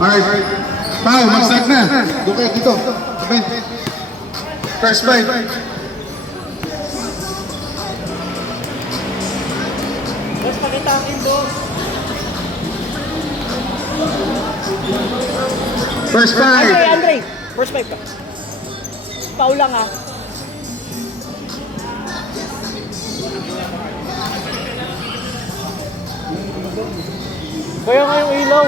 Alright. Pao, mag-start na. Doon kayo dito. Sabay. First fight. Boss, pakita akin, boss. First fight. Andre. First fight ka. Pau lang ah. Kaya nga yung ilaw.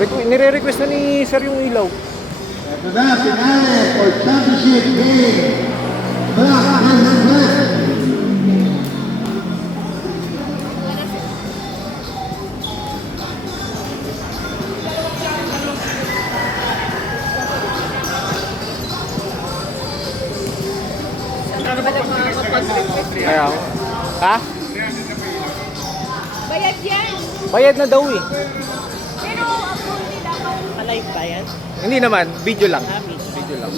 Nire-request na ni Sir yung ilaw. Ito na, finale for championship game. Black and Red. Kaya ako. Ha? Bayad yan. Bayad na daw eh. Pero ako hindi dapat. Alive ba yan? Hindi naman, video lang. Video lang.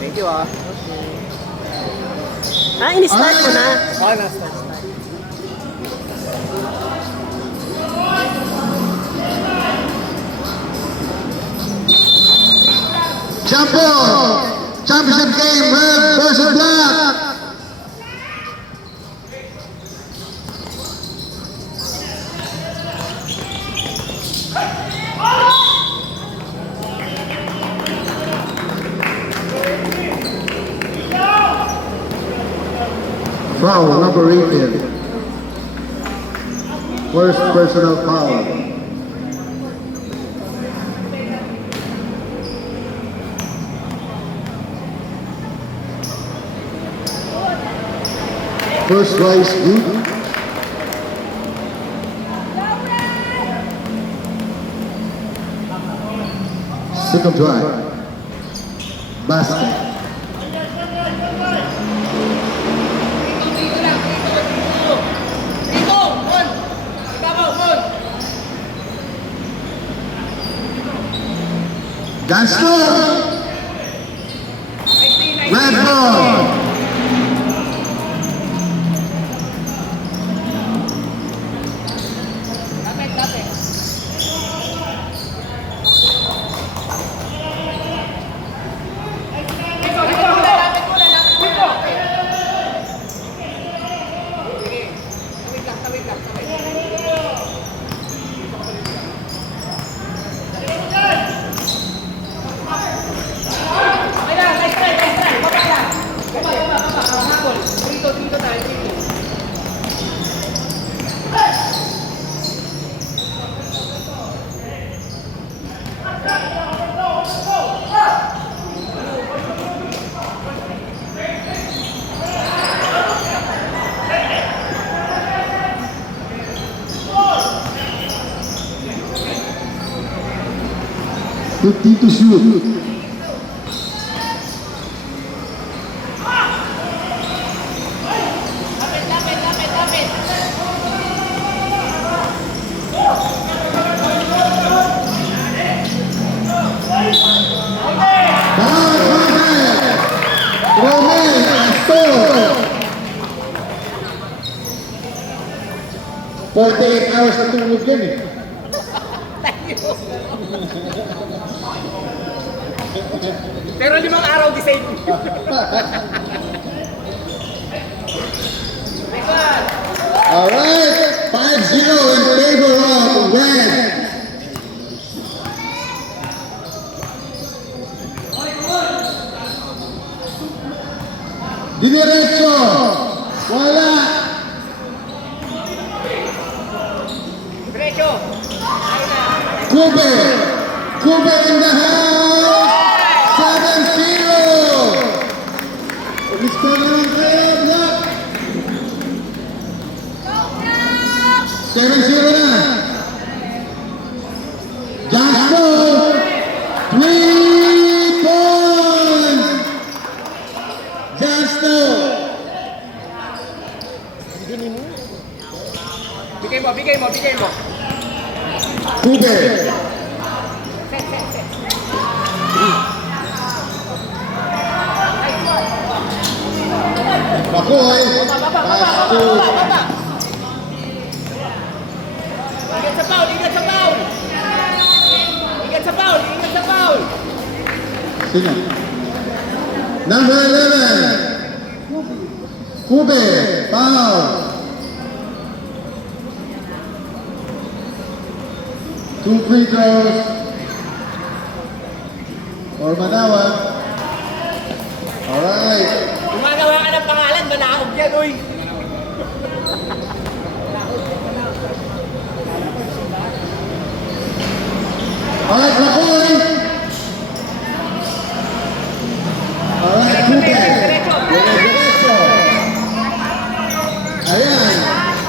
Thank you ah. In-start ko na. Oh, na-start. Championship game, Red versus Black. Foul number 18. First personal foul. First rise good. Second drive. Basket. Gaston. Red ball. To shoot. Romain Astor. 48 hours na tulog yan eh. Pero 5 araw di same. Alright, 5-0 in favor of Red. Diretso. Wala. Diretso. Kube. Kube in the house. 7-0. Let's go on, Black. 7-0 na. Jasper. 3 points. Jasper. Bigay mo. Kube. Bakoy. Pass to Sino? Number 11. Kube, foul. 2 free throws. For Manawan. Alright. Gumagawa ka ng pangalan, manaog yan, uy! Alright, Lakoy. Alright, Kube. Diretso. Ayan.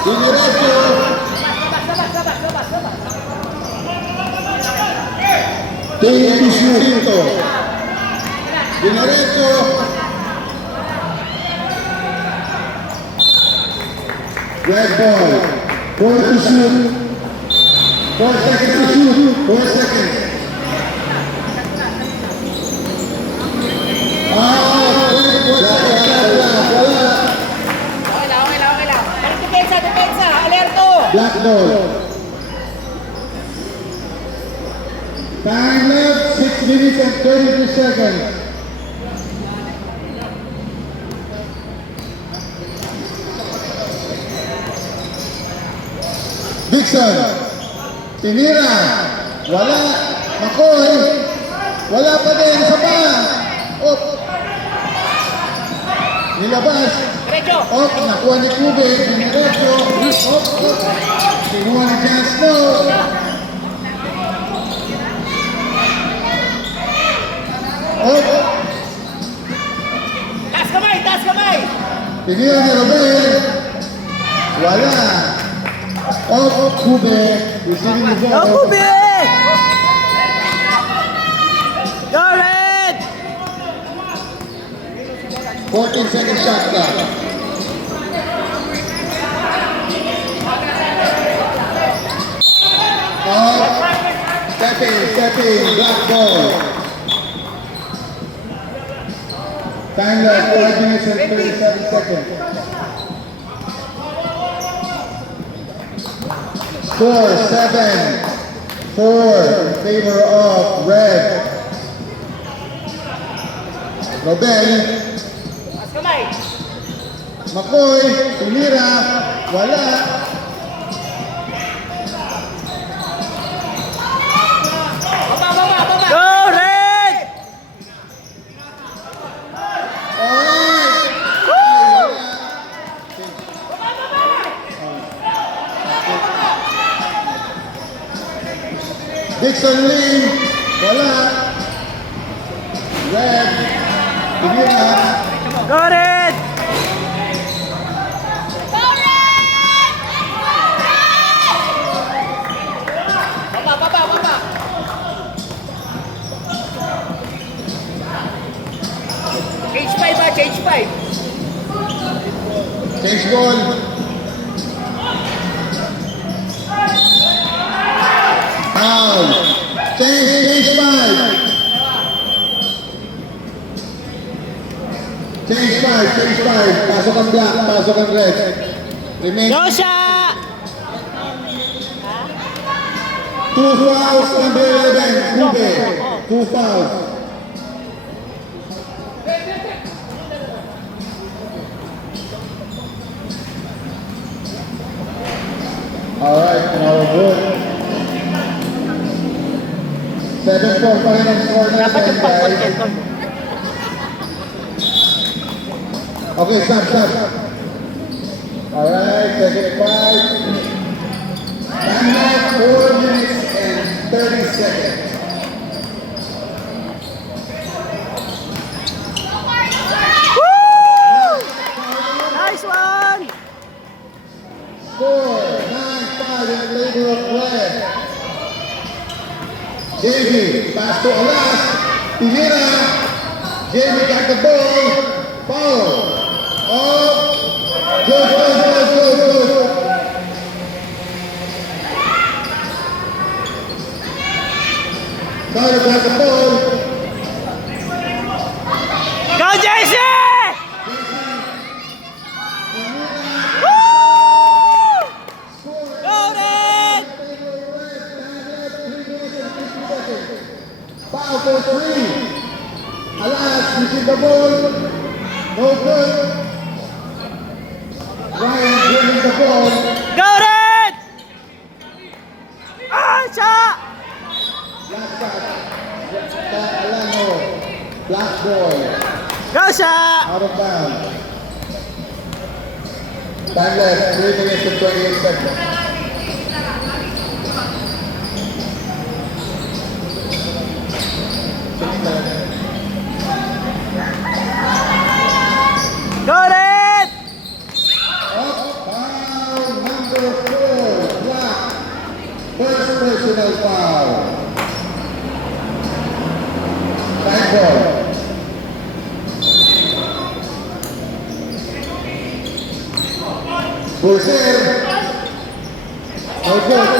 Diretso. Tingin to shoot ito. Diretso. Red ball. 4 to shoot. 4 seconds to shoot. 4 seconds. Wala. Okay lang. Parang depensa! Alerto! Black ball. Time left, 6 minutes and 32 seconds. Dixon. Tinira. Wala. Makoy. Wala pa din. Isa pa. Op. Nilabas. Diretso! Op. Nakuha ni Kube. Diniretso. Op. Op. Kinuha ni Jan Snow. Op. Taas kamay! Tinira ni Robel. Wala. Op. Kube. Receiving the ball. Go, Kube! Go, Red! 14-second shot clock. Step in, black ball. Time left, 5 minutes and 37 seconds. Score 7-4 in favor of Red. Robel. Taas kamay! Makoy, Tumira, wala. Baba! Go, Red! Alright. Dixon Lee, wala. Red, Tumira. Go, Red! Baba! Change 5! Change ball. Foul. Change 5. Change 5. Pasok ang black, pasok ang red. Remain. Joshua! 2 fouls, number 11, Kube. 2 fouls. Alright, now good. 7-4 pa rin ang score natin, Dapat yung pag-content guys. doon. Okay, stop. Alright, second 5. Time left, 4 minutes and 30 seconds. Nice one! Score 9-5 in favor of Red. JV, pass to Alas. Pinira. JV got the ball. Foul. Off. Good. Carter got the ball. Go, Jesse! Go, Red! Foul for 3. receive the ball. No good. Ryan winning the ball. Go Red! Ah, shot! Last shot. Alano. Black ball. Go shot! Out of bounds. Time left. 3 minutes and 28 seconds. Go Red! Up, foul number 4, Black. First personal foul. Time ball. Brazil. No good.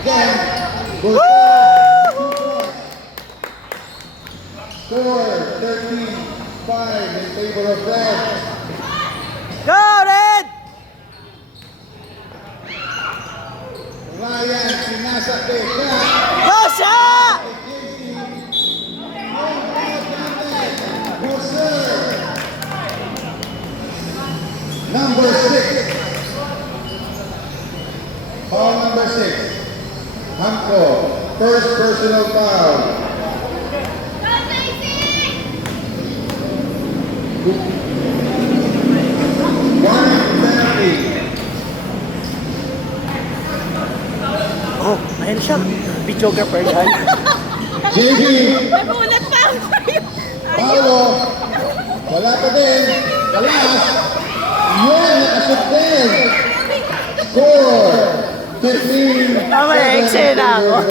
Again. Brazil. Score 13-5 in favor of Red. Go Red! Ryan sinasake siya. Go shot! Number 6. Foul number 6. Hanko. First personal foul. One penalty. Oh, ayun siya. Videographer yan. JB. Nagulat pa ako sa'yo. Paolo. Wala pa din. Alas. Yun, nakasot din. Score. 15. Mamaya, eksena ako.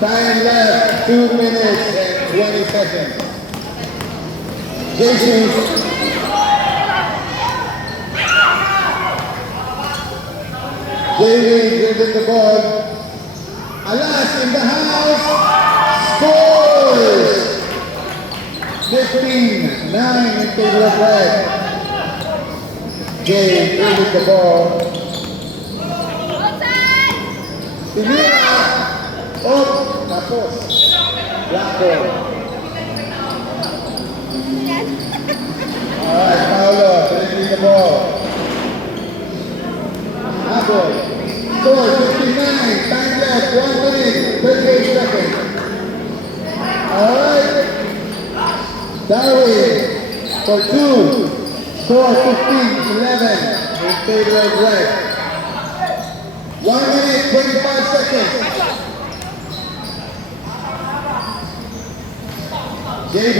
Time left, 2 minutes and 20 seconds. Jason. David dribbling the ball. Alas in the house. Scores. 15-9 in favor of Red. Jay dribbling the ball. Pinira. Oh, tapos. Black ball. Alright, Paolo, dribbling the ball. Apple. Score 59. Time left. 1 minute. 38 seconds. Alright. Darwin for 2. Score 15-11 in favor of Red. 1 minute, 25 seconds. JB.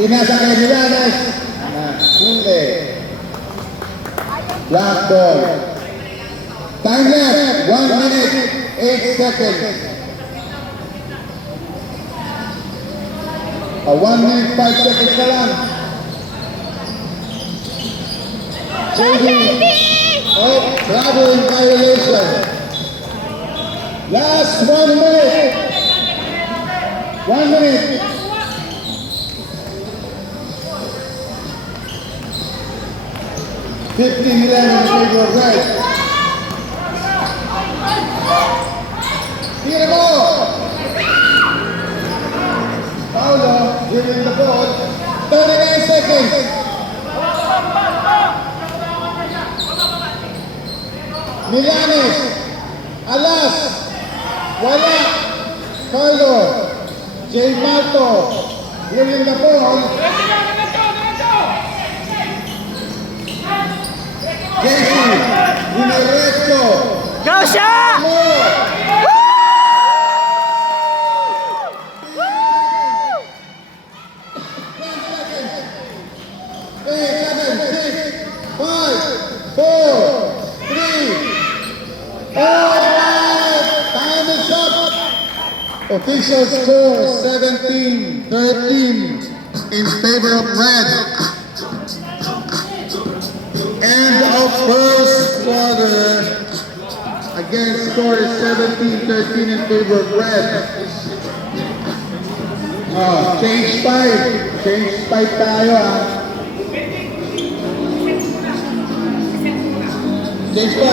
Pinasa kay Milanes. Hindi. Black ball. Time left. 1 minute, 8 seconds. 1 minute, 5 seconds na lang. JB. Oh, travel in violation. Last 1 minute. 1 minute. $15-11 in favor of Red. Tira mo! Paolo, giving the ball. 39 seconds. Milanes. Alas. Wala. Carlo. J. Mato. Giving the ball. Jesse. Inaresto. Go shot! Official score 17-13 in favor of Red. End of first quarter. Again, score is 17-13 in favor of Red. Change 5. Change 5 tayo Change 5.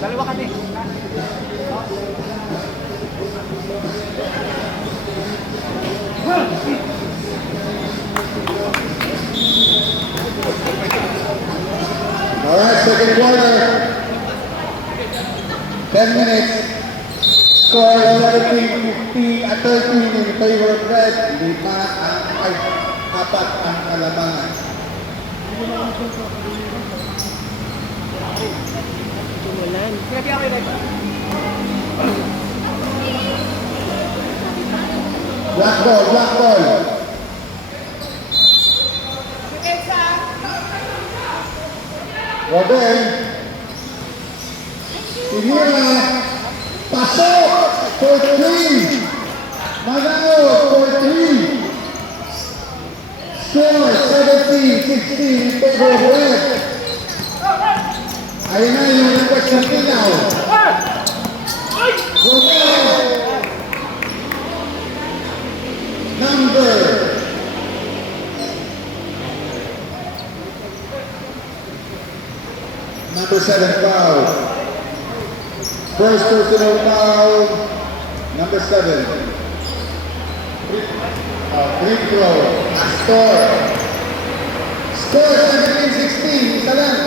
Dalawa kami. second quarter. 10 minutes. Score 17-15 at 13 in favor of Red. 4 ang kalamangan. Black ball, black ball. Robel. Pinira. Pasok for 3. Manao for 3. Score 17-16 in favor of Red. Ayun na yung request ng Pinaw. Romel. Number 7 foul. First personal foul. Number 7. Free throw. Score. Score 17-16. Isa lang.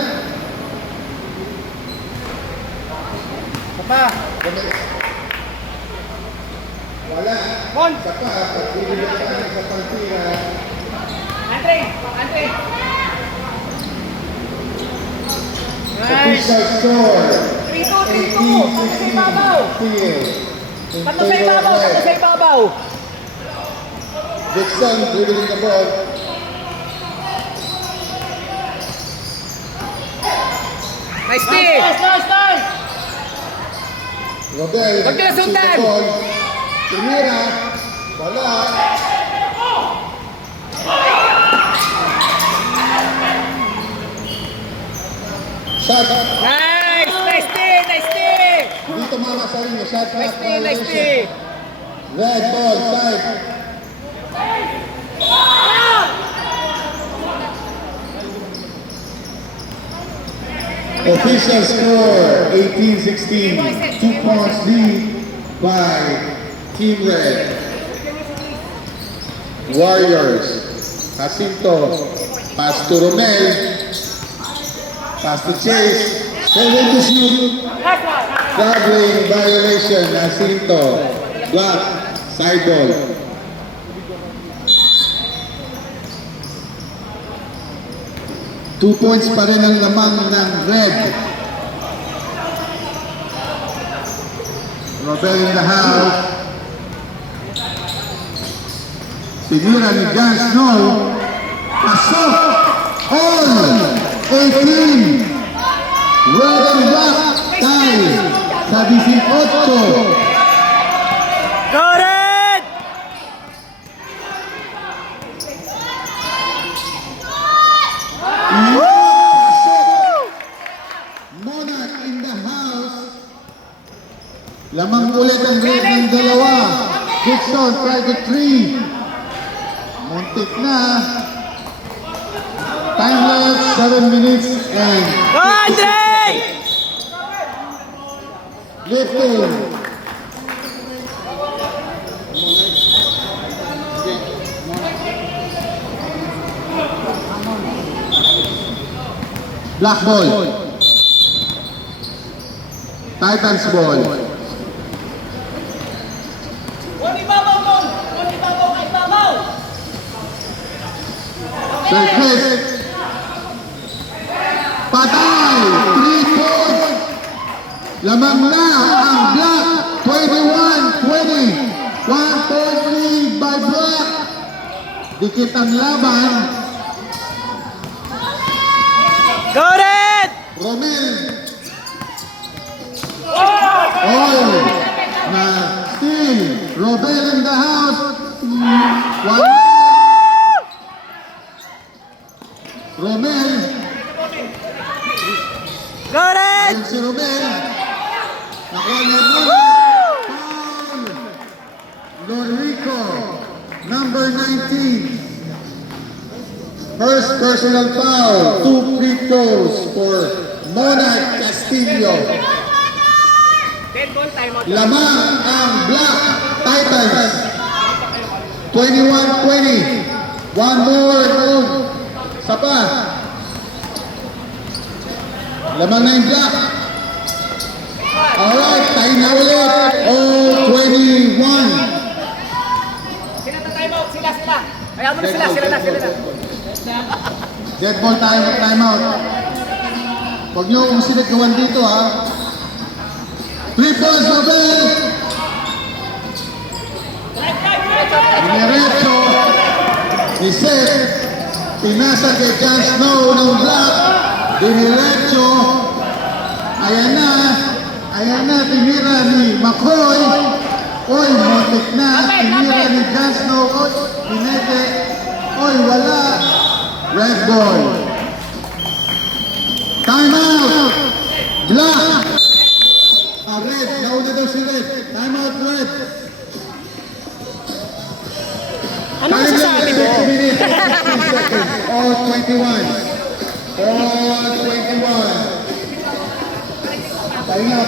Pa. Wala. Mon. Isa pa. Pag-ibig ka sa pagtira. Andre. Andre. Official score. 3-2. Pato sa ibabaw. Pato sa ibabaw. Pato sa ibabaw. Dixon dribbling the ball. Nice Nice, tee! nice, nice. Rodel. Huwag nila sundan. Tumira. Wala. Shot. Nice! Nice tee! Nice tee! Hindi tumama sa rin. Shot clock Nice tee! Nice tee! Red ball, side. Official score 18-16. 2 points lead by Team Red. Warriors. Jacinto. Pass to Romel. Pass to Chase. 7 to shoot. Traveling violation. Jacinto. Block. Side ball. Two points pa rin ang lamang ng Red. Robel in the house. Sinira ni Jan Snow. Pasok! All! 18! Red and Black tie sa 18. Go Red! Monarch in the house. Lamang ulit ang red ng dalawa. Dixon try to 3. Muntik na. Time left 7 minutes and Go Andre! lifting. Black ball. Titans ball. Huwag ibabaw mo. Huwag ibabaw ka ibabaw. Sir Chris. Patay. 3 points. Lamang na ang Black. 21-20. 1 point lead by Black. Dikit ang laban. Go Red! Romel. All. Na still. Robel in the house. One. Romel. Go Red! Ayun si Romel. Nakuha niya muna. Foul. Lorico. Number 19. First personal foul. 2 free throws for Monarch Castillo. Dead ball time out. Lamang ang Black Titans. 21-20. One more move. Sa pa. Lamang na yung black. Alright, tayo na ulit. All 21. Sila na time out. Sila. Kaya mo na sila na. Dead ball time out. Huwag niyo kung sinagawan dito ha. 3 balls na bell. Dinerecho. Ni Seth. Pinasa kay Jon Snow ng black. Dinerecho. Ayan na, tinira ni McCoy. Oy, motik na. Tinira ni Jon Snow. Oy, pinete. Oy, wala. Red ball. Time out. Black. Red. Nauna daw si Red. Time out, Red. Ano masasabi mo? 6 minutes, 15 seconds. All 21. All 21. Pahinga.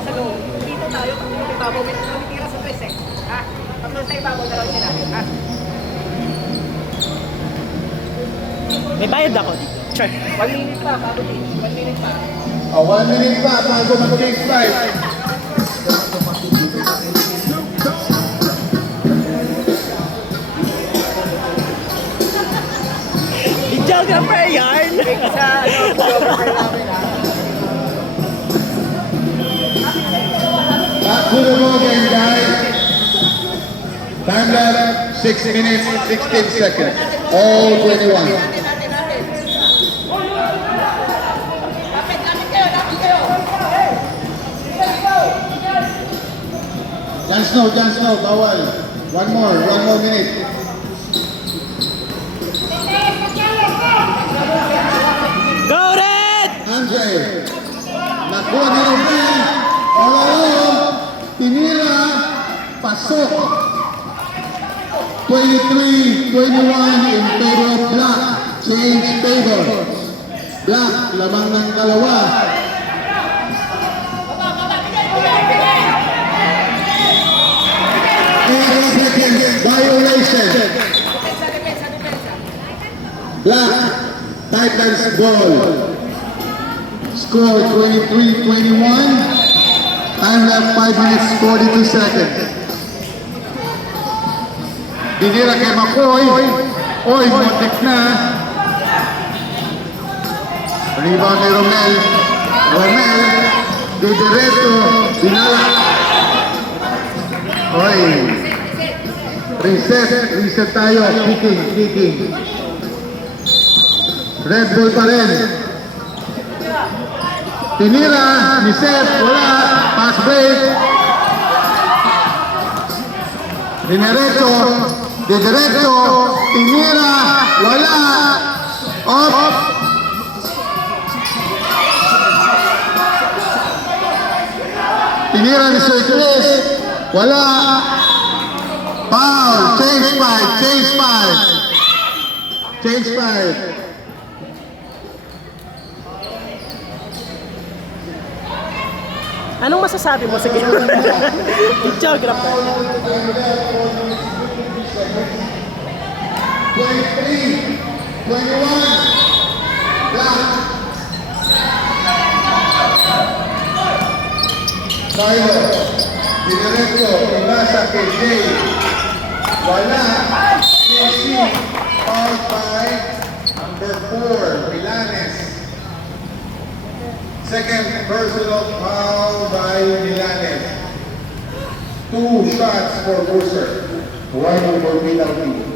Sa loob. Dito tayo. Pag ibabaw, may tira sa press eh. Ha? Pag sa ibabaw, dalaw sila. Ha? May bayad ako dito. Sure. 1 minute pa, bago din. 1 minute pa. 1 minute pa bago mag-take 5. Geographer yarn. Sa geographer namin ha. Back to the ball game, guys. Time left, 6 minutes, 16 seconds. All 21. Jon Snow, bawal. One more minute. Go Red! Andre, nakuha ni Ruben. All along, tinira, pasok. 23-21 in favor of black. Change favor. Black, lamang ng dalawa. Violation. Black, Titans ball. Score 23-21. Time left 5 minutes 42 seconds. Dinira kay McCoy. Oy, muntik na. Rebound ni Romel. Didireto. Dinala. Oy. Reset tayo. Kicking. Red ball pa rin. Tinira ni Seth. Wala. Pass break. Didireto. Tinira. Wala. Off. Tinira ni Sir Chris. Wala. Foul. Change 5. Anong masasabi mo? Sige. Geographer. 23-21. Black. Tyler. Dinereto. Pinasa kay Jay. Wala. Messi. Foul by number 4. Milanes. Second personal foul by Milanes. 2 shots for Booster. 1 for penalty.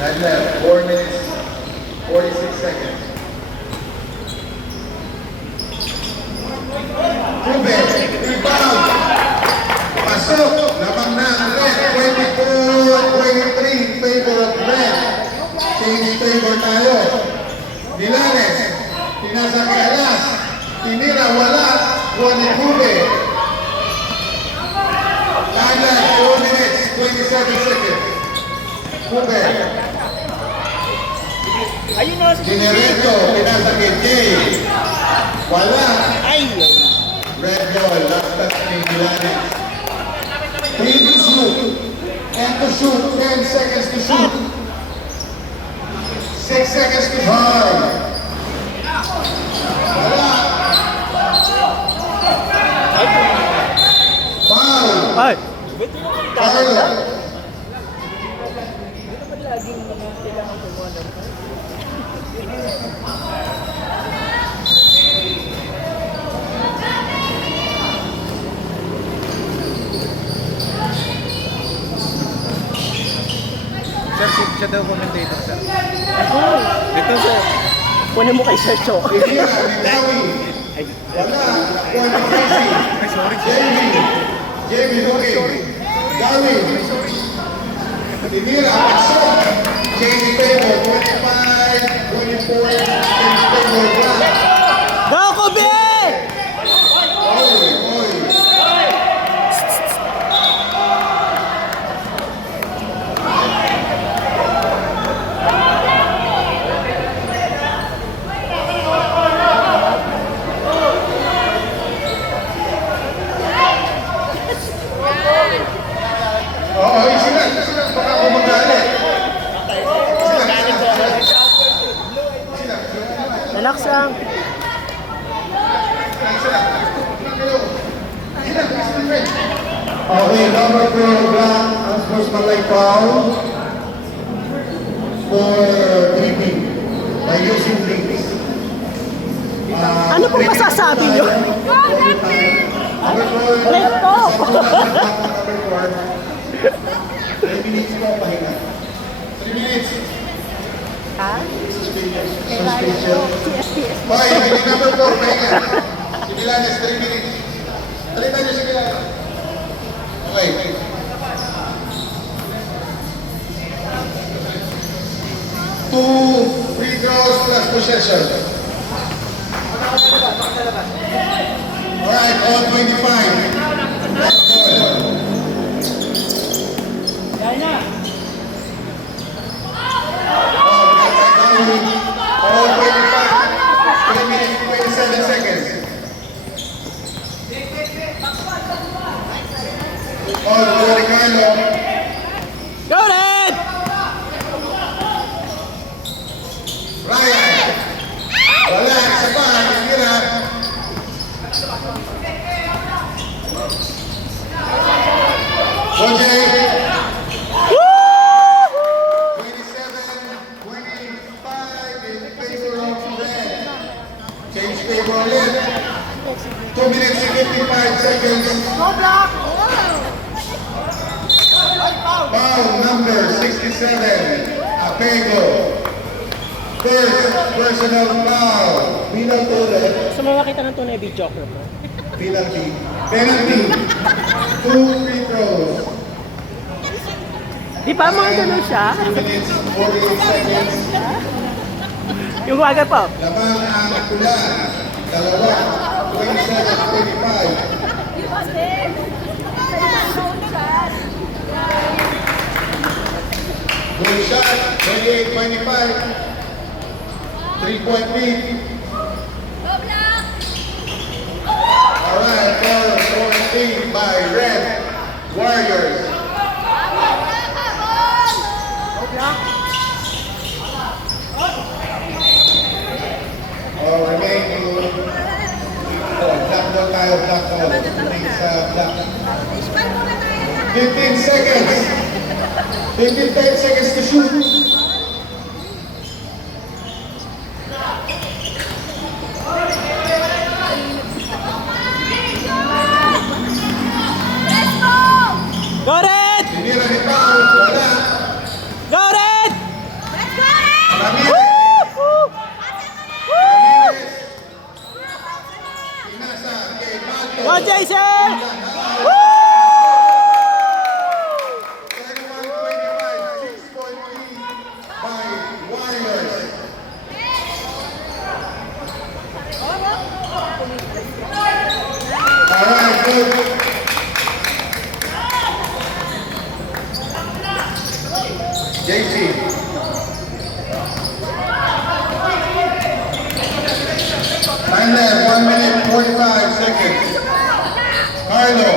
That left 4 minutes, 46 seconds. Ruben, rebound. Pasok, labang na ang red. 24-23 in favor of red. Change favor tayo. Milanes, pinasa kay Alas. Tinira, wala. Juan ni Rube. Time left, 4 minutes, 27 seconds. Rube. Ayun na. Dinereto, pinasa kay Jay. Wala. Ay. Red ball, last touch ni Milanes. Three to shoot. And to shoot. 10 seconds to shoot. 6 seconds to shoot. Wala. Foul. Ay! Carlo. Sir, siya daw commentator, sir. Ito, sir. Kunin mo kay Sir Cho. Idira, Naglawi. Wala. Juan Crazy. Jamie Looking. Darwin. Idira, Pagsok. Jamie Pebo, 25, 24, James Pebo, Black. Go, Kobe! Oy, oy. Oo, sila. Baka kumagalit. Relax lang. Okay, number 4, Black, unsportsmanlike foul for tripping by using drinks. Ano pong masasabi niyo? Number 4, Ulit po. number 4. 3 minutes po, pahinga. 3 minutes. Ha? Suspension. CSPS. Hoy, hindi number 4, pahinga. Si Milanes, 3 minutes. Talitan niyo si Milanes. Okay. Two free throws plus possession. Alright, all 25. All 25. 3 minutes, 27 seconds. All for Ricardo. Go, Red! Ryan. Wala, isa pa, titira. OJ. 27-25 in favor of Red. Change favor ulit. 2 minutes and 55 seconds. Foul number 67, Apego. First personal foul. Penalty. Gusto mo makita ng tunay video ko po? Penalty. Penalty. 2 free throws. Di ba mga ganun siya? 2 minutes, 48 seconds. Yung waga po. Lamang ang pula. Dalawa. 27-25. Good shot. 28-25. 3-point lead. Alright, four lead by Red Warriors. Oh, remaining. Oh, black ball tayo, black ball. Sa black. 15 seconds. 15 seconds to shoot. Go, Red! Tinira ni Pao, wala. Go, Red! Ramirez. Woo! Ramirez. Pinasa kay Mato. Go, Jason! 21-25, 6-point lead by Warriors. Alright, good. JC. Time left, 1 minute, 45 seconds. Carlo.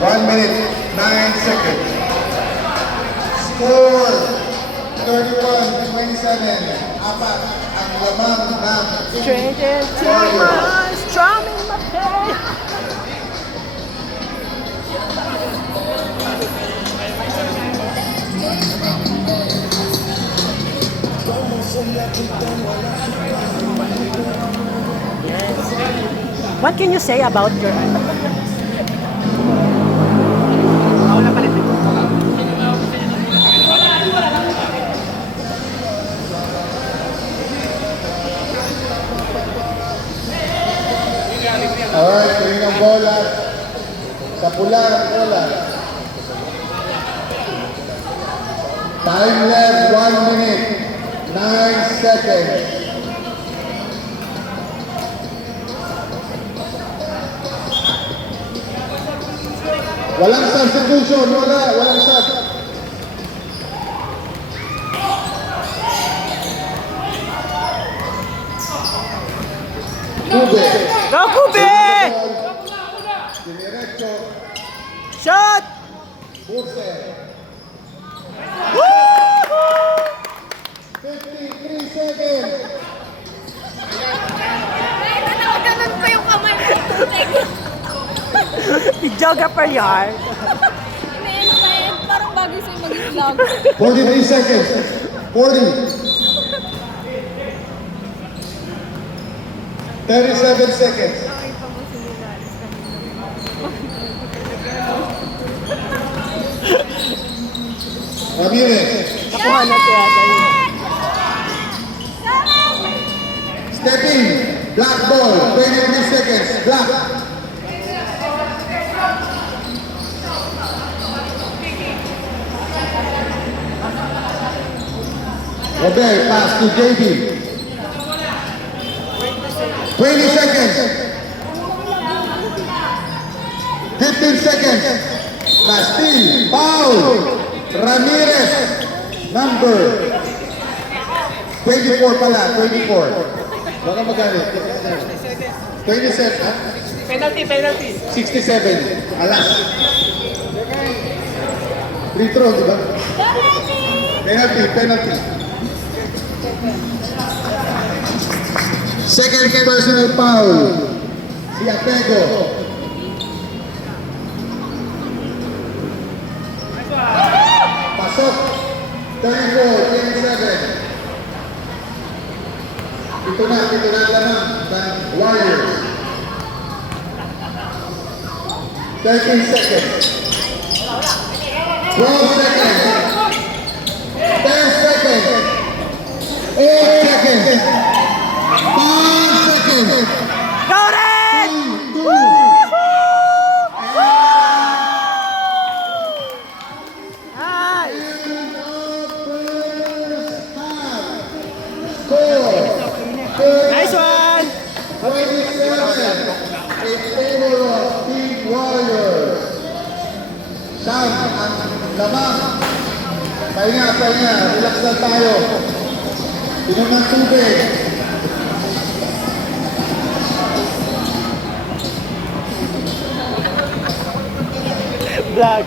1 minute, 9 seconds. Score, 31-27. Apat ang lamang ng Traded to my strum in my head. What can you say about your Alright, tuwing ang bola. Sa pula ang bola. Time left, 1 minute, 9 seconds. Walang substitution, walang sub. Kube. Go, Kubi! Diretso, Shot! Buse. 53 seconds. Ganun pa yung kamay ko. Videographer yard. Men, parang bago sa'yo mag-vlog. 43 seconds. 40. 37 seconds. Ramirez. Nakuha na siya. Stepping. Black ball. 23 seconds. Black. Robert, pass to JB. 20 seconds. 15 seconds. Castillo. Foul. Ramirez. Number 24 pala. 24. Baka magalit. 27. Ah? Penalty, penalty. 67. Alas. Free throw, di ba? Penalty, penalty. Second personal foul. Si Apego. Pasok. 34-27. Ito na lamang ng Warriors. 13 seconds. 12 seconds. 10 seconds. 8 seconds. 5 seconds. Got it! 2. Nice one! 27 in favor of Team Warriors. Sam, ang lamang. Pahinga. Relax lang tayo. Inom ng tubig. Vlog.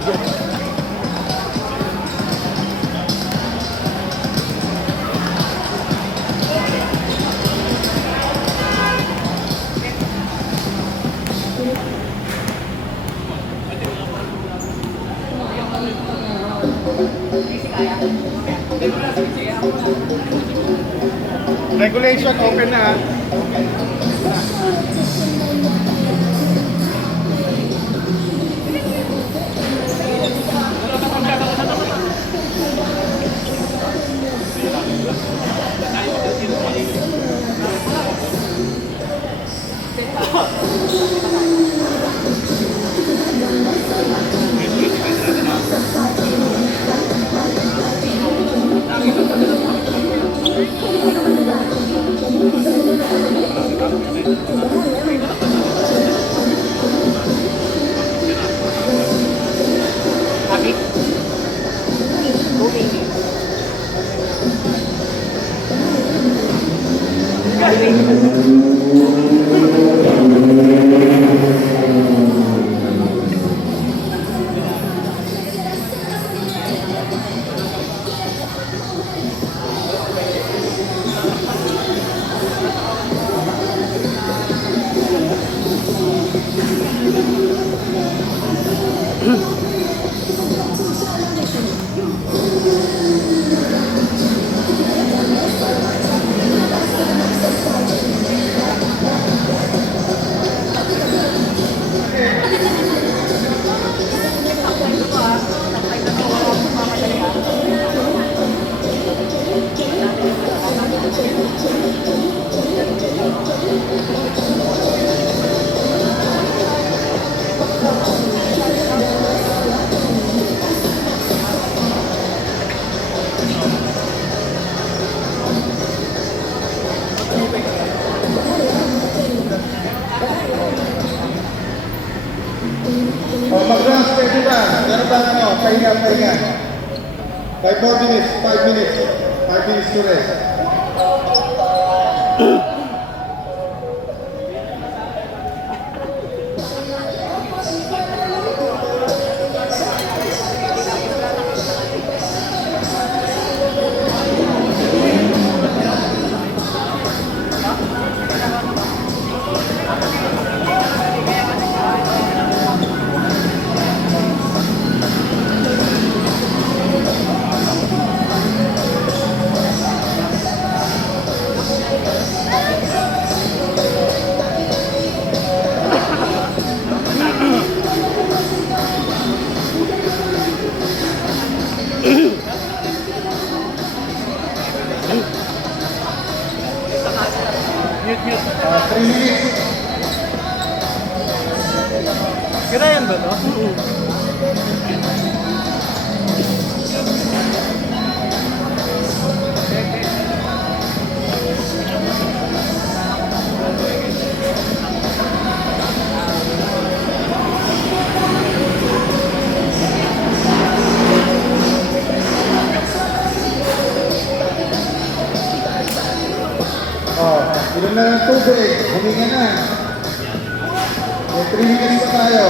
Regulation, open na. O, mag-rounds pwede ba? Meron ba ano? Pahinga. 5 more minutes, 5 minutes. 5 minutes to rest. Mute. 3 minutes. Kira yan ba, no? Ilan na ng tubig, huminga na. May 3 minutes pa tayo.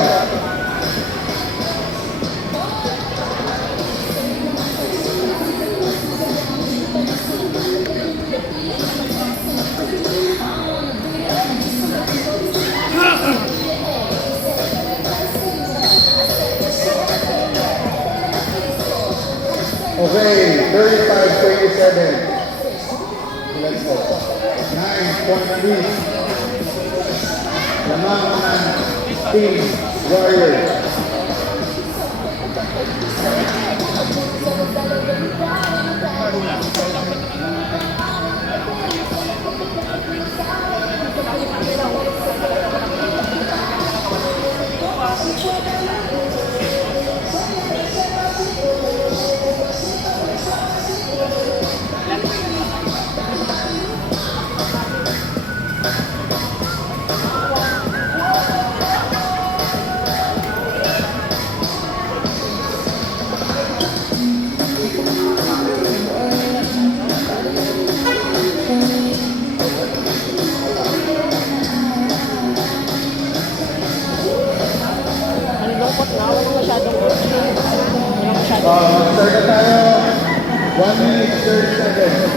Okay, 35-27. Let's go. 9.3. Lamang ng Team Warriors. Start na tayo. 1 minute, 30 seconds.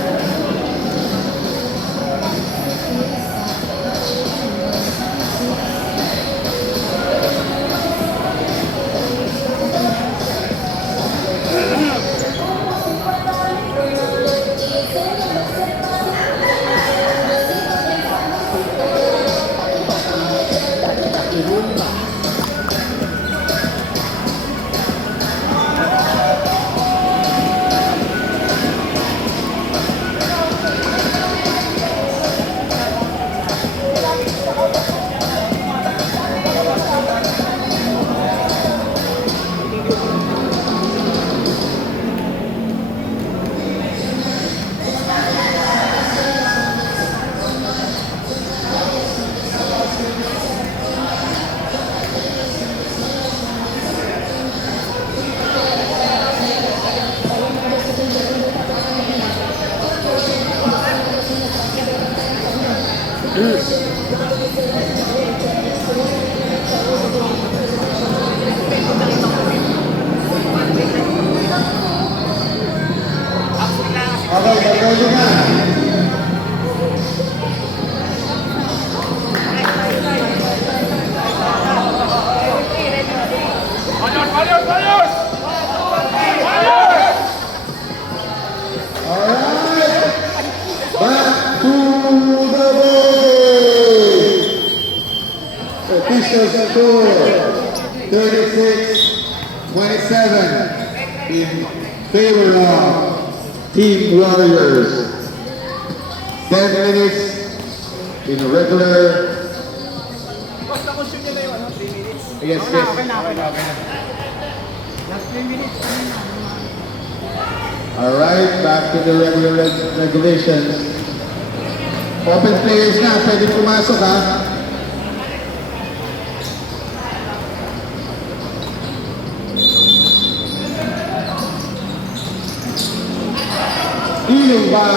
Okay, mag-ready na. Alright, back to the ball. Official score, 36-27 in favor of Team Warriors. 10 minutes in a regular. Basta kung shoot nyo na yung 3 minutes. Yes, Okay na. Last 3 minutes. Alright, back to the regular regulations. Open players na, pwede pumasok ha. Healing by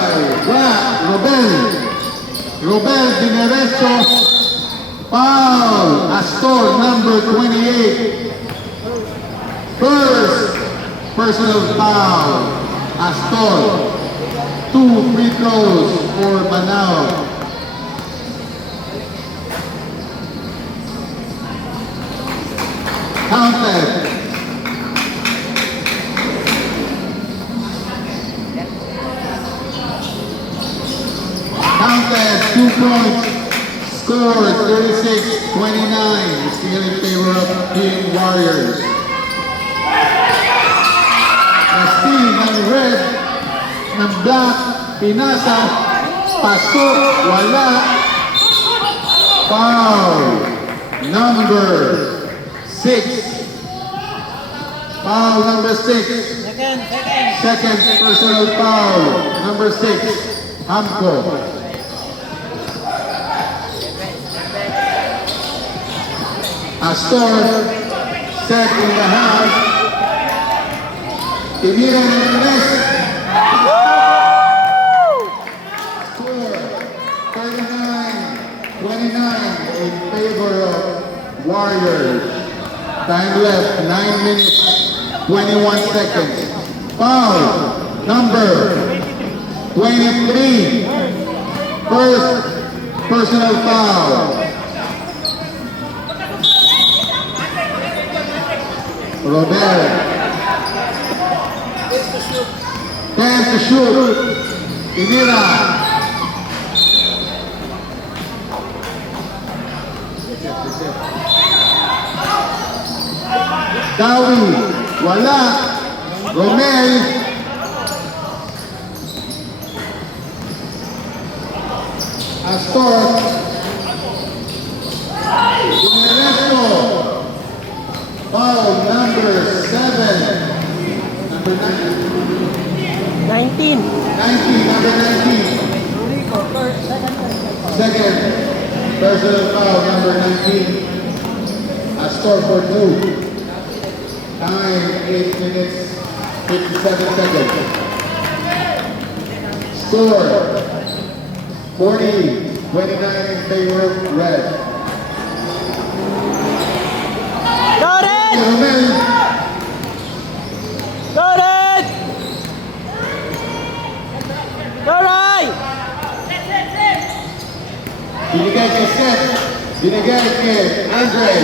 Robel Dinerecho. Foul. Astor number 28. First personal foul. Astor. 2 free throws for Manao. Counted. Counted. 2 points. Scored 36-29. Still in favor of Team Warriors. Steal ng red, ng black, pinasa, pasok, wala. Foul. Number 6. Foul number 6. Second personal foul. Number 6. Hamko. Astor set in the house. Tinira ng Ines. Score 39-29 in favor of Warriors. Time left 9 minutes 21 seconds. Foul number 23. First personal foul. Robert. 10 to shoot. Tinira. Dawi. Wala. Romel. Astor. Dinerecho. Foul number 7. Number 9. 19. 19, number 19. Second personal foul, number 19. Astor for 2. Time 8 minutes 57 seconds. Score 40-29 in favor of red. Got it! Romel. Got it! Alright! Binigay kay Seth. Binigay kay Andre.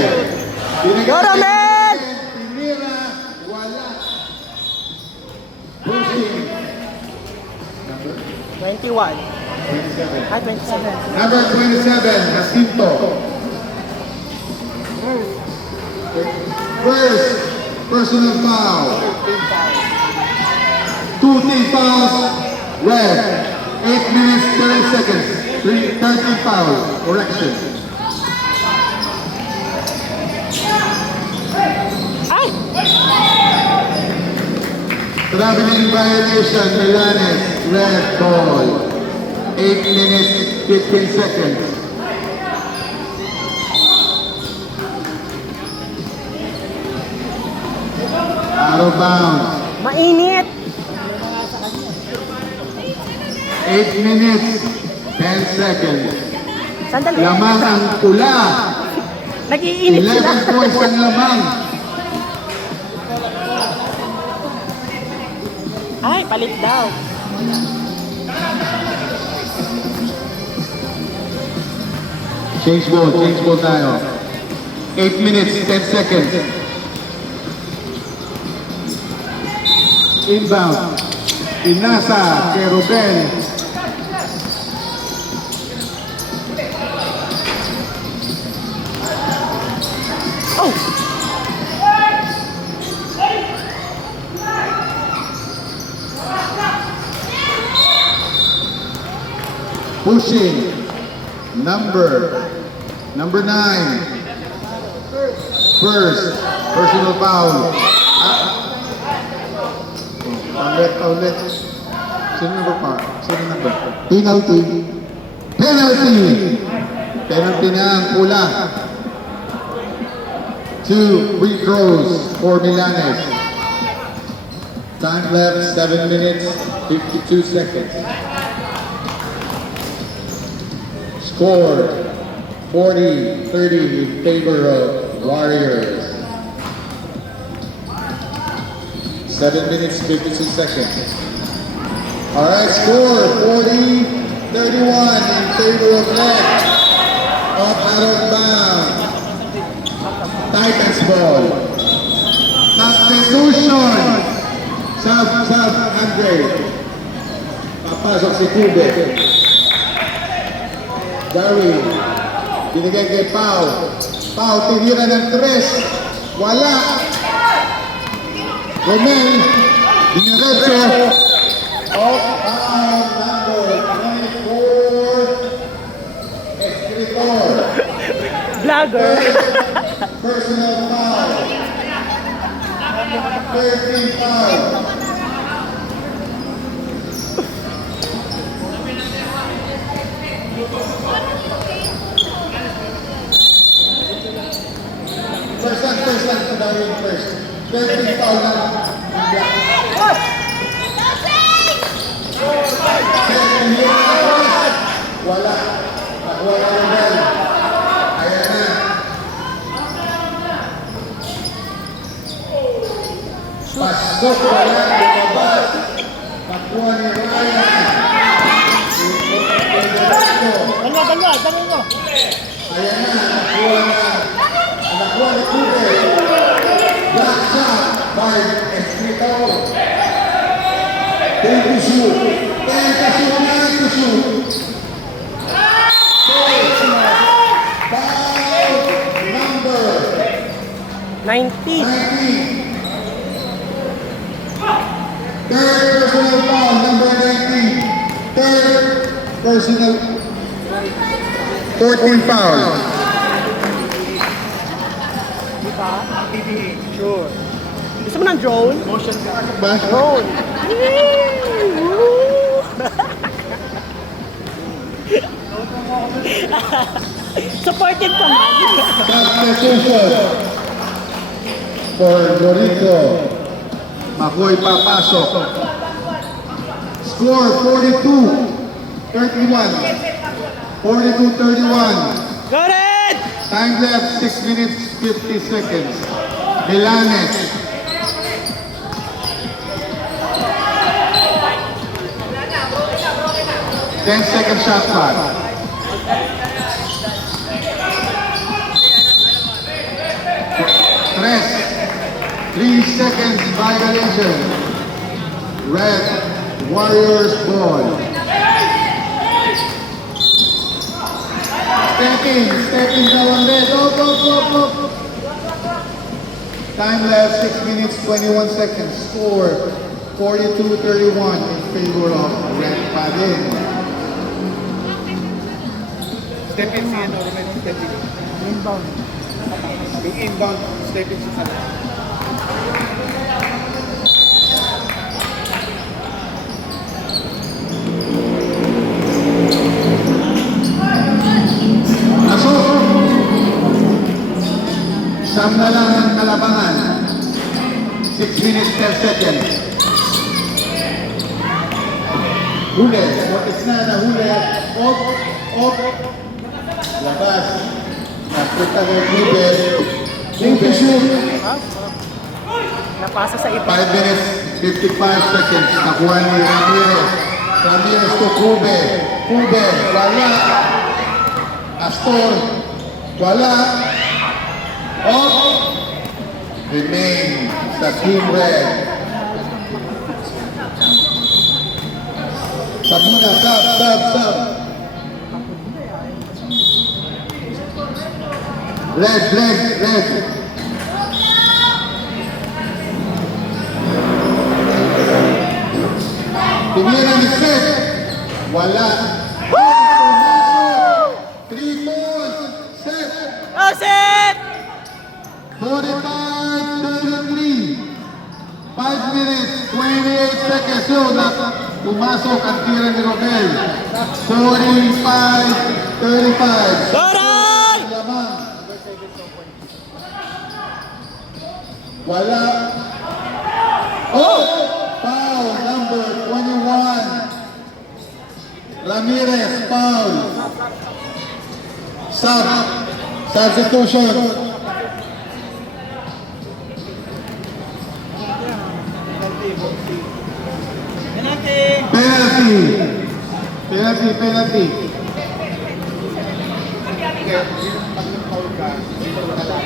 Binigay Go, Romel! Pinira. Wala. Pushing. 21. 27. Ah, 27. Number 27, Jacinto. First personal foul. 2 team fouls. Red. 8 minutes 30 seconds. 13 fouls. Correction. Ay! Traveling violation, Milanes. Red ball. 8 minutes 15 seconds. Out of bounds. Mainit! 8 minutes 10 seconds. Sandali. Lamang ang pula. Nag-iinit sila. 11 points ang lamang. Ay, palit daw. Change ball tayo. 8 minutes 10 seconds. Inbound. Inasa kay Robel. Oh! Pushing. Number 9. First personal foul. Outlet. Sino number pa? Sino number? Penalty. Penalty na ang pula. 2 free throws for Milanes. Time left 7 minutes 52 seconds. Score 40-30 in favor of Warriors. 7 minutes 52 seconds. Alright, score 40-31 in favor of Red. Up out of bounds. Titans ball. Substitution. Sub, Andre. Papasok si Kube. Darwin. Binigay kay Pau. Pau, tinira ng 3. Wala. Romel. Diniretso. Off bound number 24. Escritor. Vlogger. Personal foul. 13 foul. First lang sa Darwin first. 13 foul na. Wala. Wala yung bell. Ayan na. Pasok wala. Lumabas. Nakuha ni Ryan. Dalawa. Ayan na. Nakuha na. Nakuha ni Kube. Black shot by Escritor. 10 to shoot. 10 to shoot. 9 to shoot. Foul number 90. 19. Third personal foul, number 19. Third personal 14 foul. Sure. Gusto mo ng drone? Ba? Drone. Supportive ka man. Substitution for Lorito. Makoy papasok. Score 42-31. 42-31. Got it! Time left 6 minutes 50 seconds. Milanes. Ten-second shot clock. Tres. 3 seconds violation. Red Warriors ball. Stepping now on red. Go. Time left 6 minutes 21 seconds. Score 42-31 in favor of Red pa din. Step in si ano, step in. Inbound. Yung inbound, step in sa sana. Pasok! Siyam na lang ang kalabangan. 6 minutes 10 seconds. Huli. Notice na huli. Off. Labas. Nakita ng Kube. Kube shoot. Napasa sa iba. 5 minutes 55 seconds. Nakuha ni Ramirez. Ramirez to Kube. Kube. Wala. Astor. Wala. Off. Remain sa Team Red. Sub muna. Sub. Red. Tumira ni Seth. Wala. 3 points. Seth. Oh, set! 45-33. 5 minutes, 28 seconds. So, pumasok ang tira ni Romel. 45-35. Goral! Lamang. Wala. Oh! Ramirez, foul. Substitution. Penalty. Kaya pag nag-foul ka, dito ka lang.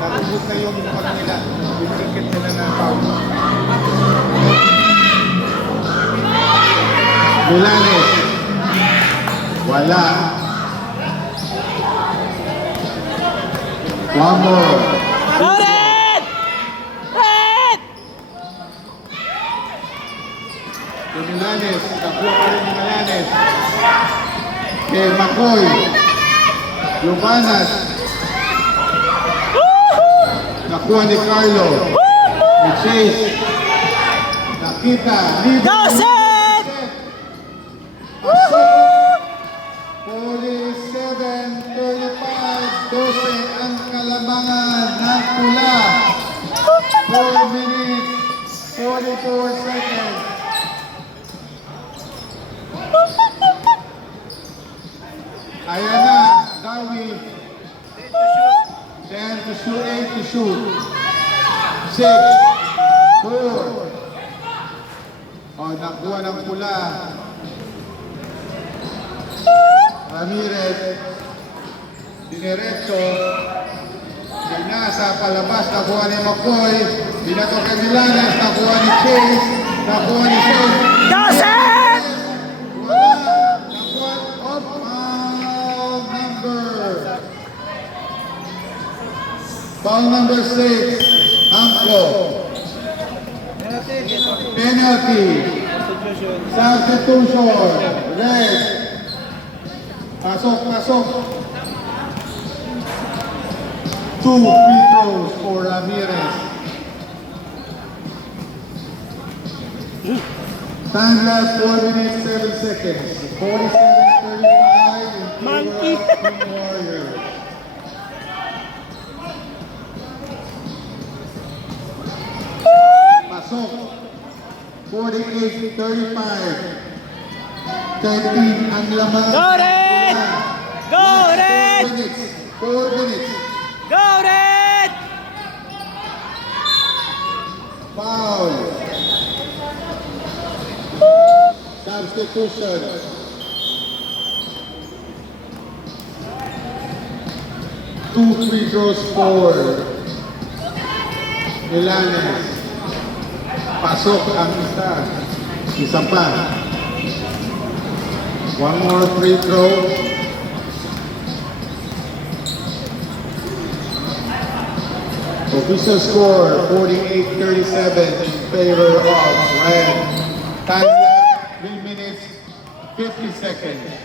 Natubos na yung pag nila. Yung ticket nila na foul. Milanes. Wala. One more. Go red! Red! Kay Milanes. Nakuha pa rin ni Milanes. Kay Makoy. Lumanas. Nakuha ni Carlo. Ni Chase. Nakita. Libre. Go set! 47-35, 12 ang kalamangan ng pula. 4 minutes, 44 seconds. Ayan na, Dawi. 10 to shoot, 8 to shoot. 6, 4. Oh, nakuha ng pula. Ramirez, dinerecho, binasa, palabas, nakuha ni McCoy, binato kay Milanes, nakuha ni Chase, nakuha ni Chase. Go set! Wala, nakuha, foul number 6, Angko. Penalty, substitution, red. Pasok. 2 free throws for Ramirez. Time left 4 minutes 7 seconds. 47-35 in Monkey. favor of Team Warriors. Pasok. 48-35. 13 ang lamang. Go red! Go red! 4 minutes. Go red! Foul. Substitution. Two free throws for Milanes. Pasok ang isa. Isa pa. One more free throw. Official score 48-37 in favor of Red. Time left 3 minutes 50 seconds.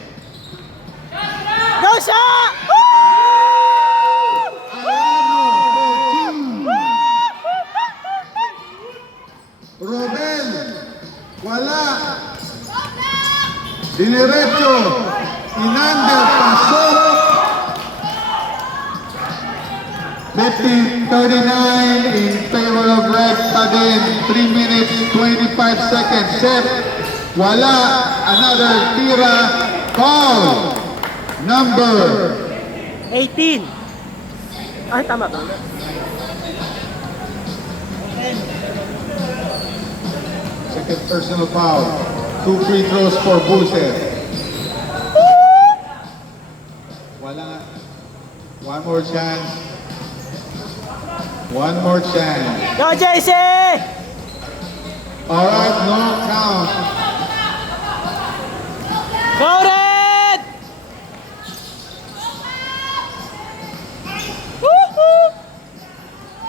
Go shot! Alano 14. Robel. Wala. Diniretso. Inander. Pasok. 50-39 in favor of Red pa din. 3 minutes 25 seconds. Set. Wala. Another tira. Foul. Number 18. Ay, tama ba? second personal foul. 2 free throws for Buses. Wala. One more chance. One more chance. Go, JC! All right, no count. Go red!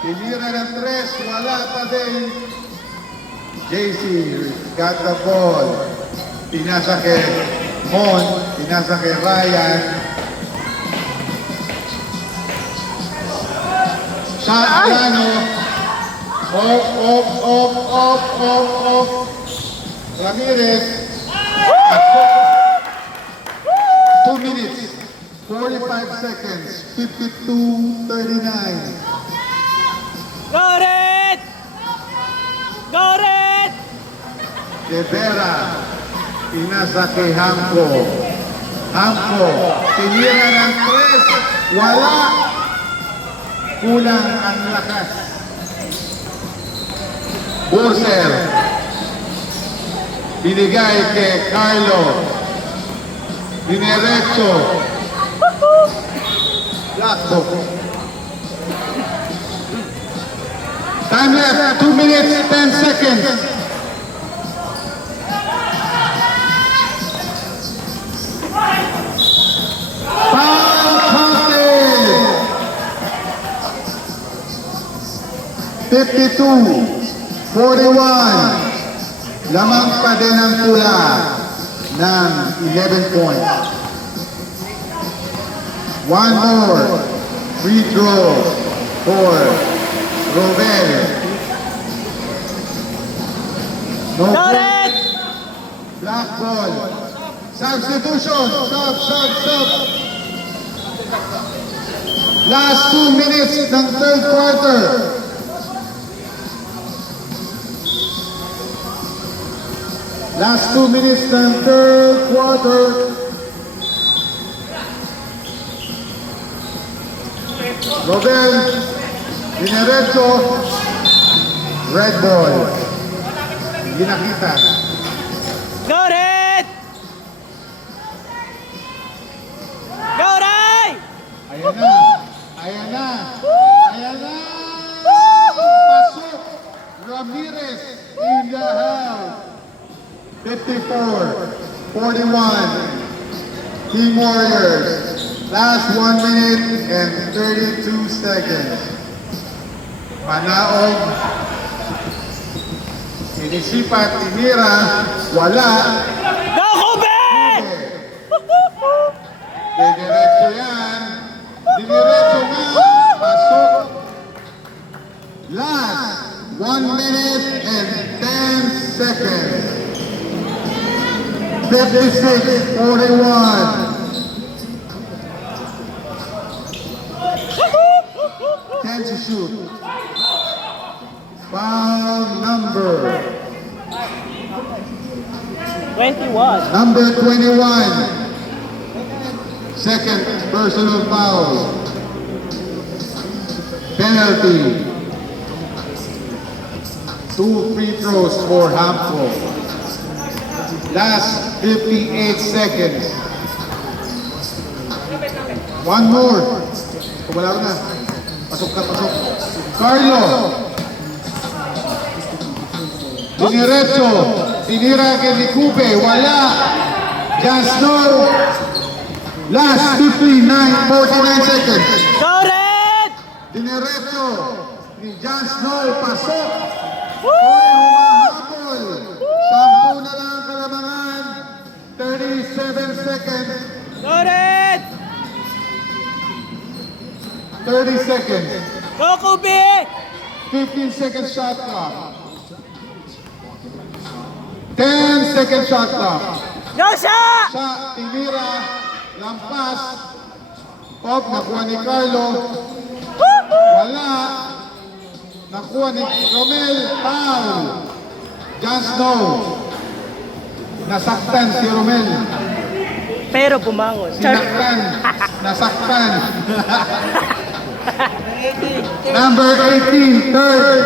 Pilira ng 3, wala pa din. JC got the ball. Pinasa kay Mon, pinasa kay Ryan. Shot Alano. Off. Ramirez. 2 minutes, 45 seconds, 52-39. Go red! Go red! De Vera, Pinasa kay Hamko. Hamko, tinira ng 3. Wala. Kulang ang lakas. Burser. Binigay kay Carlo. Diniretso. Lakbo. Time left, 2 minutes, 10 seconds. Foul counted. 52-41. Lamang pa din ang tula ng 11 points. One more free throw for Robel. No Go point. Red! Black ball. Substitution. Sub. Last 2 minutes ng third quarter. Last 2 minutes ng third quarter. Robel. Diniretso. Red ball. Hindi nakita. Go Red! Go Ray! Ayan na. Ayan na. Ayan na. Pasok. Ramirez in the house. 54-41. Team Warriors. Last 1 minute and 32 seconds. Panaog. Inisipat, tinira. Wala. Go Kobe! Diniretso yan. Diniretso nga. Pasok. Last 1 minute and 10 seconds. 56-41. 10 to shoot. Foul number 21. Number 21. Second personal foul. Penalty. 2 free throws for Hamko. Last 58 seconds. One more. Wala na. Pasok na, pasok. Carlo. Diniretso. Tinira kay Licube. Wala. Jasno. Last 49 seconds. Go Red! Diniretso ni Jasno. Pasok. Hoy, humahabol. 10 na lang ang kalamangan. 37 seconds. Go Red! 30 seconds. Go Kobe! 15 second shot clock. 10 second shot clock. Go shot! Shot, tinira, lampas. Pop, nakuha ni Carlo. Wala. Nakuha ni Romel. Foul. Just no. Nasaktan si Romel. Pero bumangon. Sinaktan. Nasaktan. Number 18, third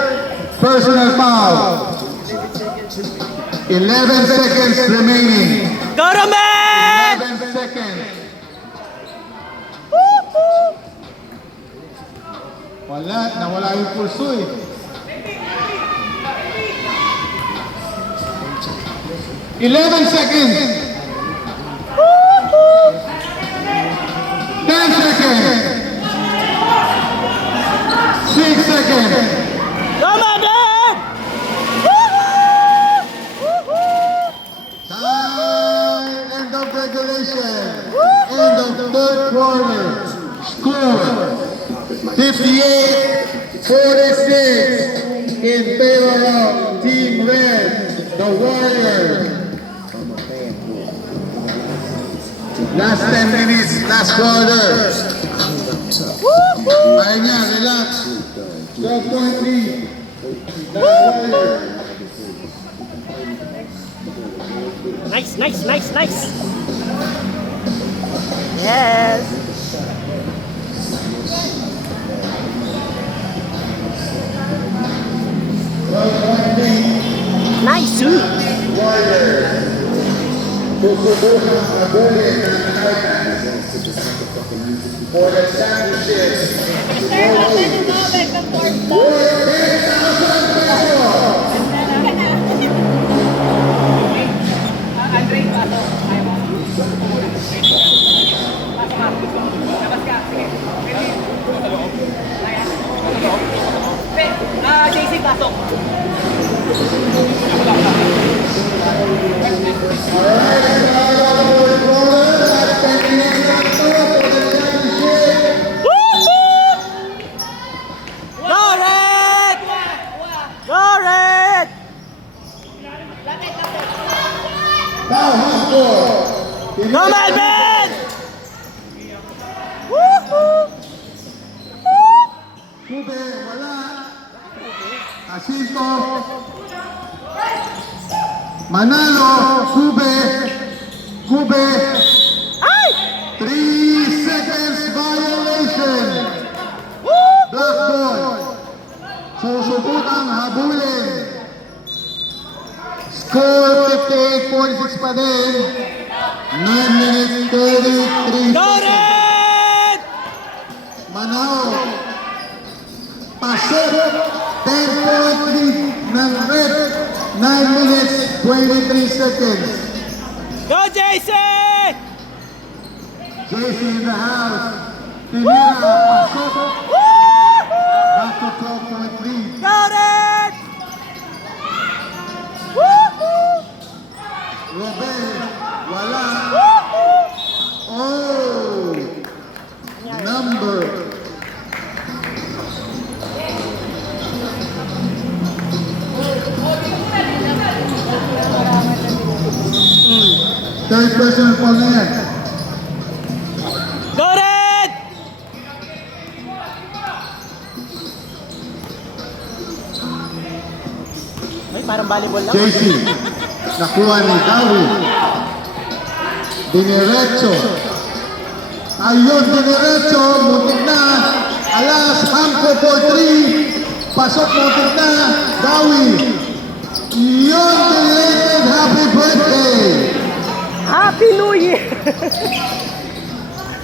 personal foul. 11 seconds remaining. Go Roman! 11 seconds. Wala, nawala yung pulso eh. Eleven seconds. 10 seconds. 6 seconds. Go Magan! Time. End of regulation. End of third quarter. Score 58-46 in favor of Team Red, the Warriors. Last 10 minutes, last quarter. Kaya niya, relax. 12 point lead. The Warriors. Nice, nice, nice, nice. Yes. Nice, sir. Susubukang habulin ng Titans for the championship. Andre, pasok. Ayaw mo. Pasok ka. Labas ka. Sige. JC, pasok. Go Red! Go Red! Now half score. Go Melvin! Woohoo! Kube, wala. Jacinto. Manalo, Kube. Kube. Ay! 3 seconds violation. Black ball. Susubukang habulin. Score 58-46 pa din. 9 minutes 33 Go seconds. Red! Manao. Pasok. 10.3 ng red. 9 minutes 23 seconds. Go JC! JC in the house. Pinira. Pasok. Back to 12.3. Go Red! Woohoo! Robel. Wala. Woohoo! Oh. Number. Third personal foul na yan. Go Red! Ay, parang volleyball lang. JC. Nakuha ni Dawi. Diniretso. Ayun, diniretso. Muntik na. Alas, Hamko for 3. Pasok, muntik na. Dawi. Yun, belated happy birthday. Happy New Year!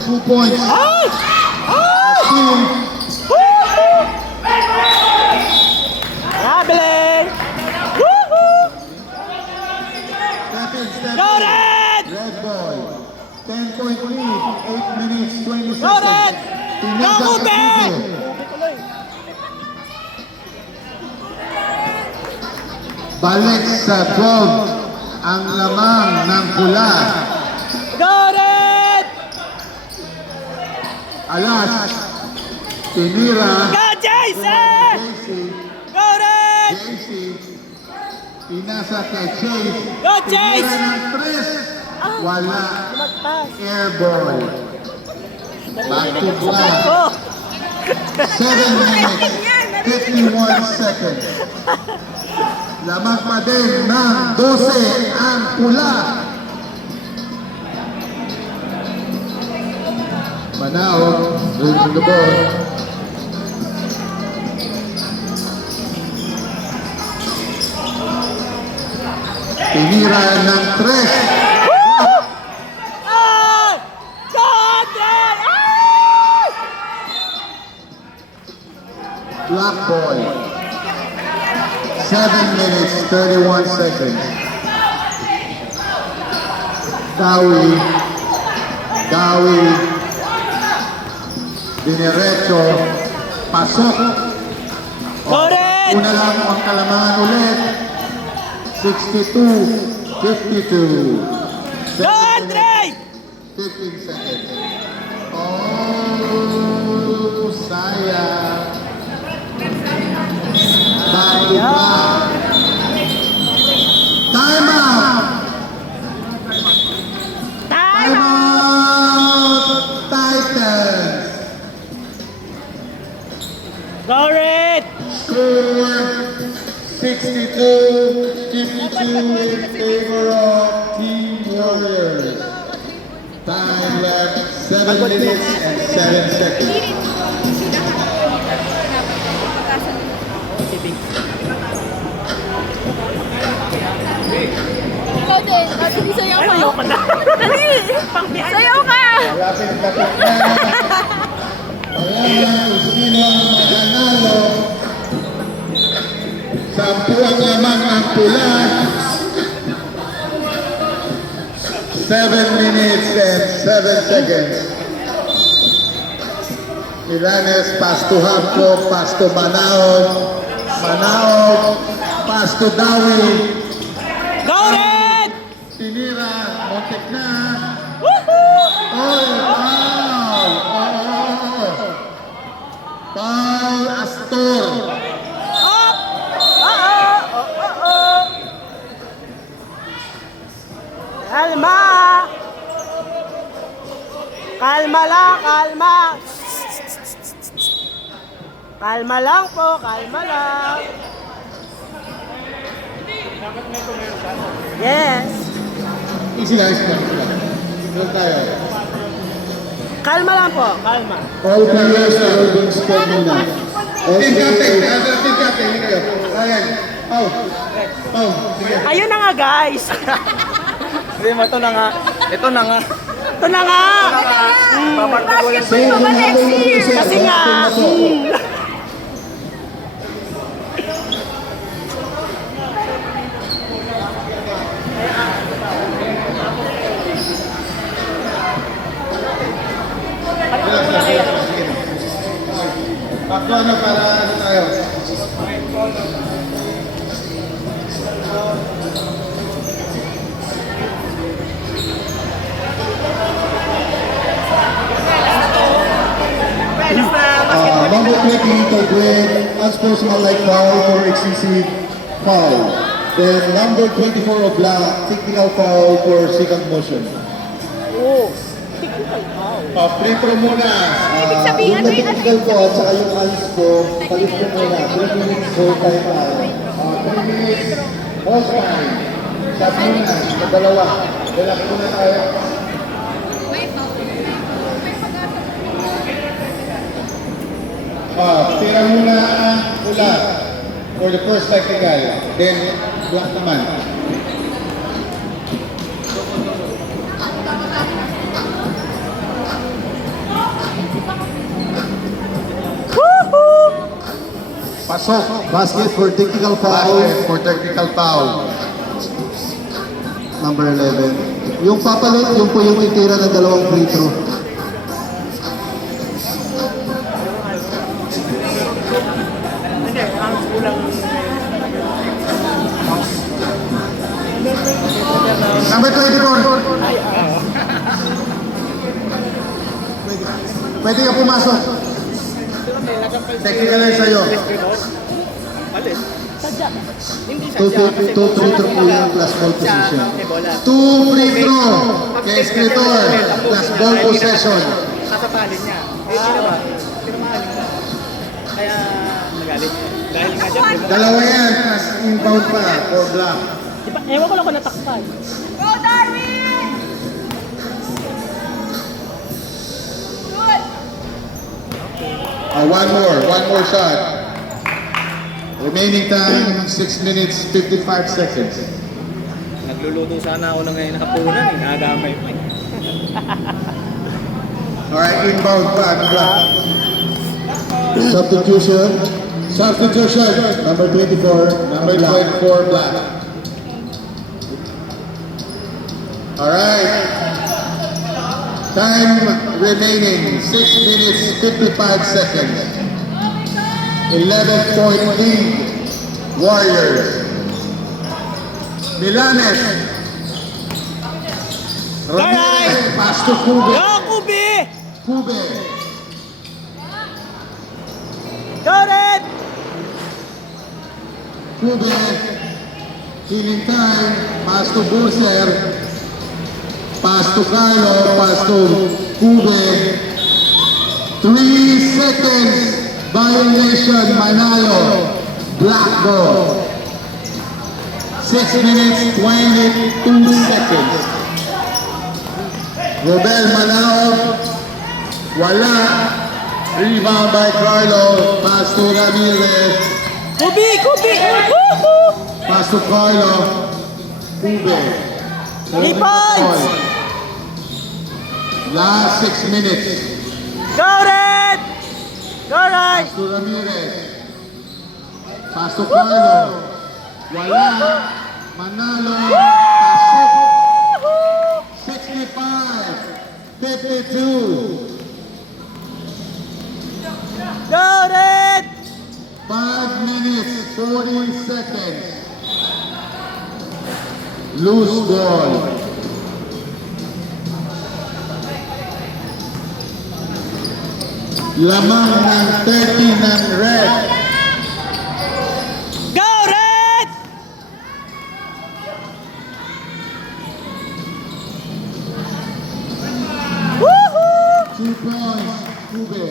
2 points. Ay! Ay! Team. Woohoo! Evelyn! Woohoo! Step Go in. Red! Red ball. 10-point lead. 8 minutes, 20 Go Red! seconds. Go Tinaga Ube! Katubo. Balik sa 12 ang lamang ng pula. Go Red! Alas, tinira. Go JC! JC, Go Red! JC, pinasa kay Chase. Go Chase! Tinira ng 3. Wala. Magpas. Air ball. Back to black. Oh! 7 minutes, 51 seconds. Lamang pa din ng 12 ang pula. Manao, losing the ball. Tinira ng 3. Ay! Go Andre! Ay! Black ball. 7 minutes, 31 seconds. Dawi. Dawi. Diniretso. Pasok. Go Red! Una lang ang kalamangan ulit. 62-52. Go Andre! 15 seconds. Oh, sayang. Back to back. Time out! Time Time out! out! Titans! Go Red! Score 62-52. in favor of Team Warriors. Time left 7 minutes and 7 seconds. Ikaw din. Sige, sayaw ka. Dali! Sayaw ka! Lapit-lapit na. Ayan, sino ang mananalo? 10 lamang ang pula. 7 minutes and 7 seconds. Milanes, pass to Hamco, pass to Manaog, Manaog, pass to Dawi, Go Red! Tinira, Montek na. Woohoo! Oh, foul! Oh, foul, Astor. Up! Uh-oh! Kalma! Kalma lang, kalma! Kalma lang po, kalma lang. Yes. Easy guys, doon tayo. Kalma lang po, kalma. All players are being scored muna. Team captain, team captain, hindi kayo. Ayan, Pau. Pau, sige. Ayun na nga guys. Hindi mo, ito na nga. Ito na nga. Ito na nga. Basketball pa ba next year? Kasi nga. Takbo na para ano tayo. Number 20, Togwin, unsportsmanlike foul for excessive foul. Then number 24, Oblak, technical foul for second motion. Free throw muna. Ibig sabihin, ano yung technical po at saka yung hands ko, palit ko muna. 3 minutes hold time out. 3 minutes hold time. Shot muna, sa dalawa. Relax muna tayo. Tira muna ang pula for the first technical. Then, black naman. Pasok. Basket for technical foul. Basket for technical foul. Number 11. Yung papalot, yung po yung itira ng dalawang free throw. Number 24. Pwede ka pumasok. Technical lang sa'yo. Two free throw po yung plus ball position. 2 free throw kay Escritor plus ball possession. Kasapalin niya. Eh, hindi naman. Pinamahalin niya. Kaya nagalit. Dahil nga dyan, di ba? Dalawa yan, plus inbound pa for block. Ewan ko lang kung natakpan. Go, Darwin! Good! One more shot. Remaining time, 6 minutes, 55 seconds. Nagluluto sana ako ng ngayon hapunan. Nagamay pa. Alright, inbound pa, block. Substitution. Number 24. Number 24, black. Alright. Time remaining, 6 minutes, 55 seconds. 11-point lead, Warriors. Milanes. Ramirez, pass to Kube. Go Kubi! Kube. Go Red! Kube. Healing time, pass to Burser. Pass to Carlo, pass to Kube. 3 seconds, violation, Manalo. Black ball. 6 6 minutes, 22 seconds. Robel Manao, wala. Rebound by Carlo, pass to Ramirez, Kubi! Woohoo! pass to Carlo, Ube. 3 points! Last 6 minutes. Go Red! Go Red! Pass to Ramirez. Pass to Carlo. Wala. Manalo. Pasok. 65. 52. Go Red! 5 minutes, 40 seconds. Loose ball. Lamang ng 30 ng red. Go Red! Woohoo! 2 points, Kube.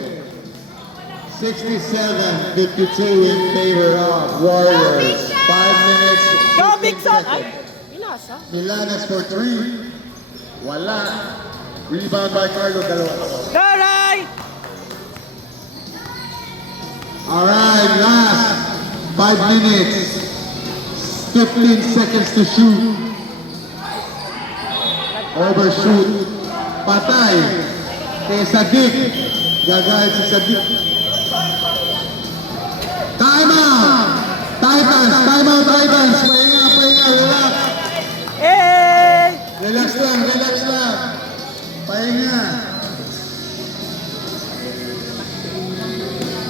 67-52 in favor of Warriors. 5 minutes, Go 15 Big Son! Ay, seconds. inasa. Milanes for 3. Wala. Rebound by Carlo, dalawa. Go Ray! Alright, last 5 minutes. 15 seconds to shoot. Overshoot. Patay. Kay Sadik. Gagalit si Sadik. Time out! Titans! Time out, Titans! Pahinga, relax. Eh! Relax lang. Pahinga.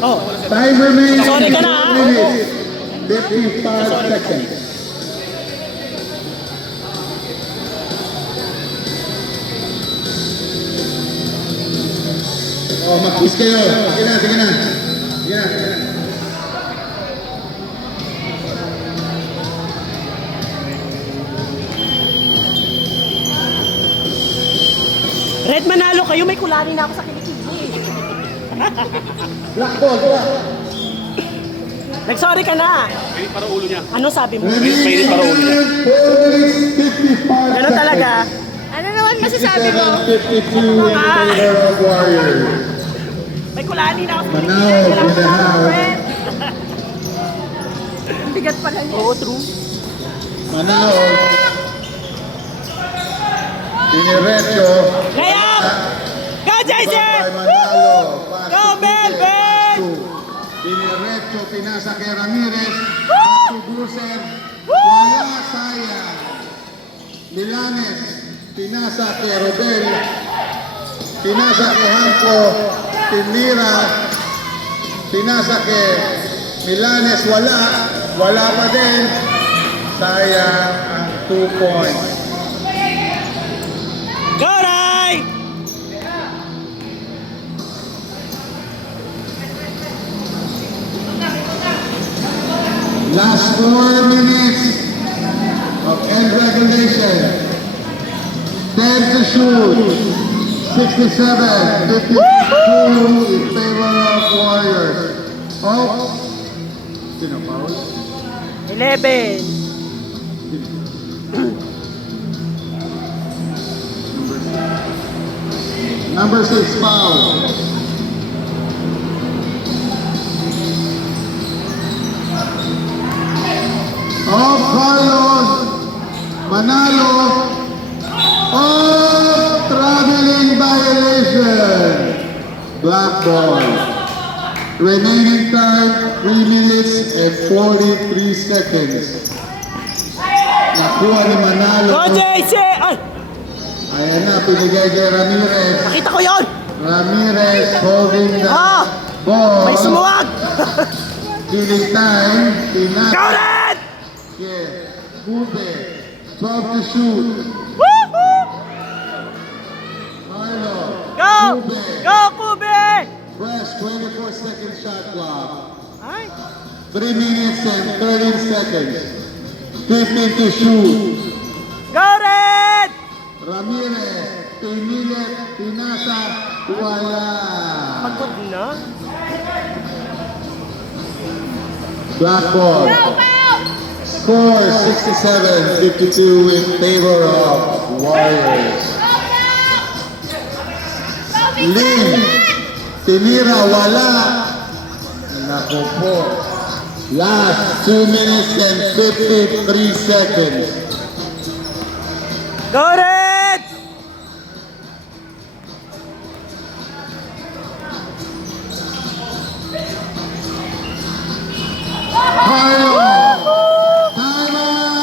Oh, Time remaining Sorry ka na, 4 minutes. 55 seconds. Oh, mag-kiss kayo. Sige na. Red manalo kayo, may kulani na ako sa kilikili. Black ball. Nag-sorry ka na. Mainit para ulo niya. Ano sabi mo? Remaining 4 minutes, 55 Ganun talaga. Ano naman masasabi mo? 52 in favor of Warriors. May kulani na ako sa Manao kilikili. in the house. Red. Bigat pala niya. Oo, true. Manao. Diniretso. Layup! Go, Jason! Manalo. Go, Melvin! Diniretso, pinasa kay Ramirez. Pass to Brucer. Wala, sayang. Milanes, pinasa kay Robel. Pinasa kay Hanco. Tinira. Pinasa kay Milanes. Wala pa din. Sayang ang 2 points. Go, Ray! Last 4 minutes of end regulation. 10 to shoot. 67, 52 in favor of Warriors. Oh, sino foul? 11. Number 6 foul. Oh, Carlos Manalo. Oh, traveling violation. Black ball. Remaining time 3 minutes and 43 seconds. Nakuha ni Manalo. Go, JC! Ay! Ayan na, pinigay kay Ramirez. Nakita ko yun! Ramirez holding the Ah! ball. May sumuwag! Killing time. Pinasa. Go, Red! Yeah. Ube. 12 to shoot. Woohoo! Carlo. Go! Ube. Go, Kubi! Fresh 24 second shot clock. Ay! 3 minutes and 13 seconds. 15 to shoot. Go, Red! Ramirez. Pinilit. Pinasa. Wala. Pagod na. Black ball. Score 67-52 in favor of Warriors. Lin, tinira, wala. Naku po. Last 2 minutes and 53 seconds. Go Red!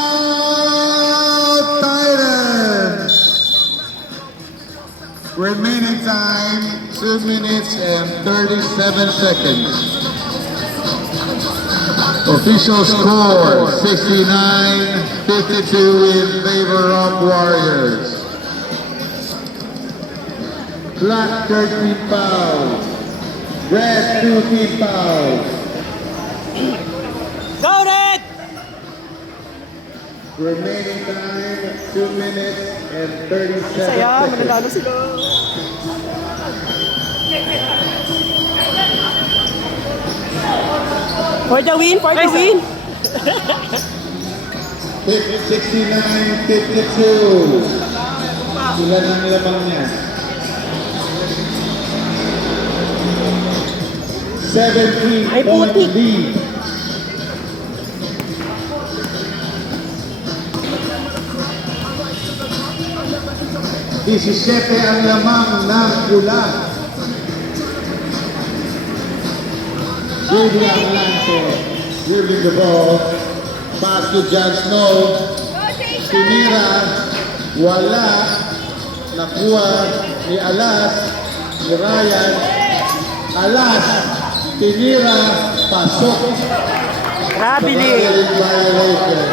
Timeout, Titans. Remaining time, 2 minutes and 37 seconds. Official score, 69-52 in favor of Warriors. Black 13 fouls. Red 2 team fouls. Go Red! Remaining time, 2 minutes and 37 Saya, seconds. mananalo sila. For the win, for the win. 69-52. Ilan ang lamang niya? 17 Ay, point putik. lead. Disisiyete ang lamang ng pula. Judy Alante, dribbling the ball. Pass to Jon Snow. Tinira, wala. Nakuha ni Alas, ni Ryan. Alas, tinira, pasok. Grabe ni. Traveling violation.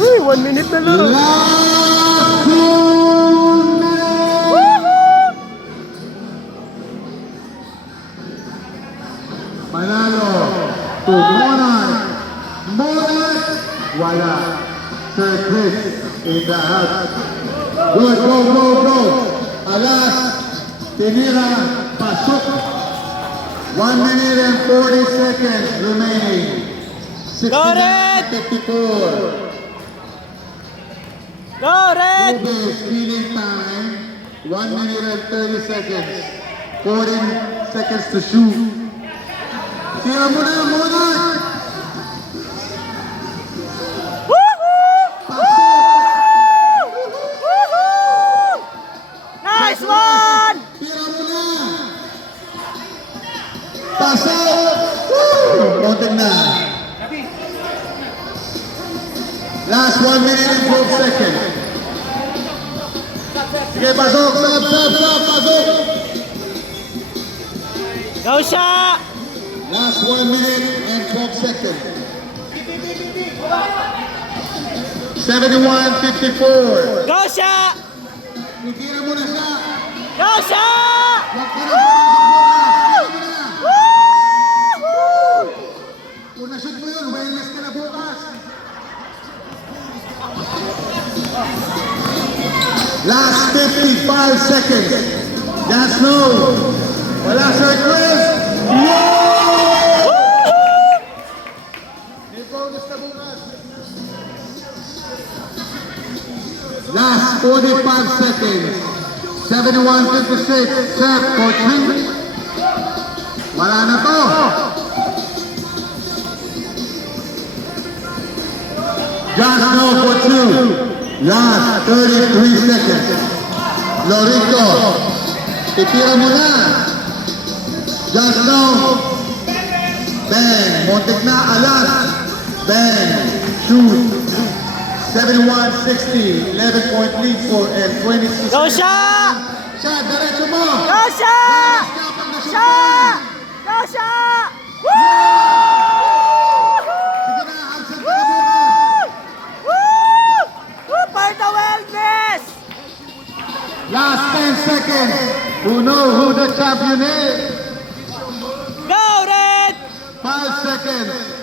Uy, 1 minute na lang. Last 2 minutes. Manalo to Monarch. Monarch, wala. Sir Chris in the house. Good, go. Alas, tinira, pasok. 1 minute and 40 seconds remaining. Go Red! 69-54. Go Red! Ruby stealing time. 1 minute and 30 seconds. 14 seconds to shoot. Tira mo na, Monarch! Nice one! Tira mo na! Pasok! Woo! Konting na. Last 1 minute and 12 seconds. Sige, pasok! Stop! Pasok! Go siya! Last 1 minute and 12 seconds. 71-54. Go siya! Tira mo na siya. Go siya! Huwag ka na bukas. Tira mo na. Kung na-shoot mo yun, wellness ka na bukas. Last 55 seconds. Just know. Wala, Sir Chris. Whoa! May bonus na bukas. Last 45 seconds. 71-56. Set for 3. Wala na to. Just know for 2. Last 33 seconds. Lorico. Titira mo na. Just know. Bang. Montek na. Alas. Bang. Shoot. 71-60. 11-point lead for and 26 Go siya! Siya, diretso mo. Go siya! Siya! Go siya! Woo! Sige na, absent ka na bukas. Woo! Woo! For the wellness! Last 10 seconds. Who know who the champion is? Go Red! 5 seconds.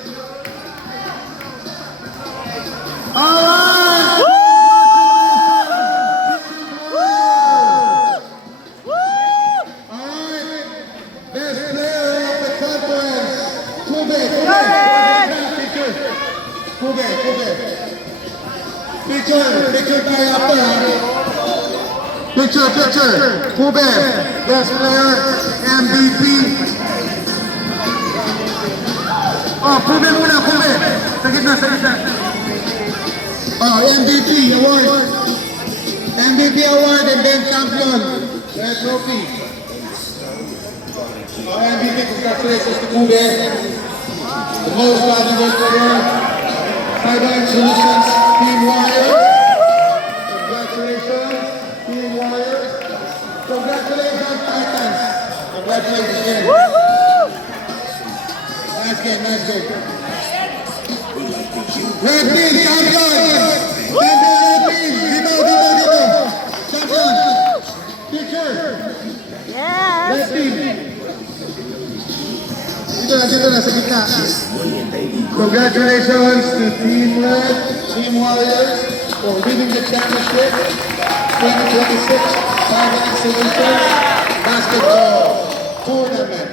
All right. Picture tayo after ha. Picture. Kube, best player, MVP. Oh, Kube muna, Kube. Sa gitna. Oh, MVP award. MVP award and then champion. Red trophy. MVP, congratulations to Kube. The most valuable player. Sideline Solutions, Team Warriors. Congratulations, Team Warriors. Congratulations, Titans. Congratulations again. Nice game. Red team, champion. Red team, dito. Champion. Picture. Yes! Red team. Dito na, sa gitna. Congratulations to Team Red, Team Warriors for winning the championship 2026 Sideline Solutions Basketball Tournament.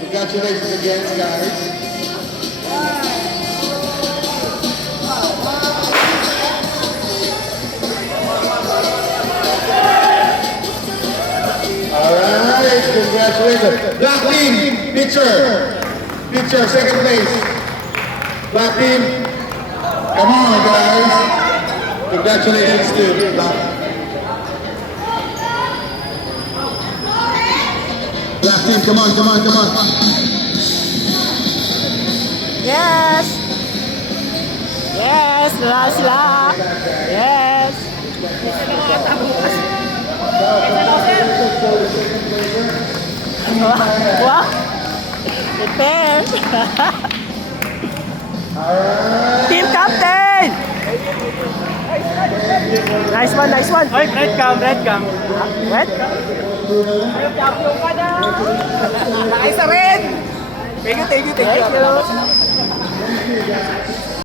Congratulations again, guys. Alright, congratulations. Black team, picture, second place. Black team, come on guys. Congratulations to Black. Black team, come on. Yes! Yes! Sila! Yes! Wow! Prepare! Team captain! Nice one! Ay, red cam. What? Champion ka na! Nakay sa red! Thank you. Thank you!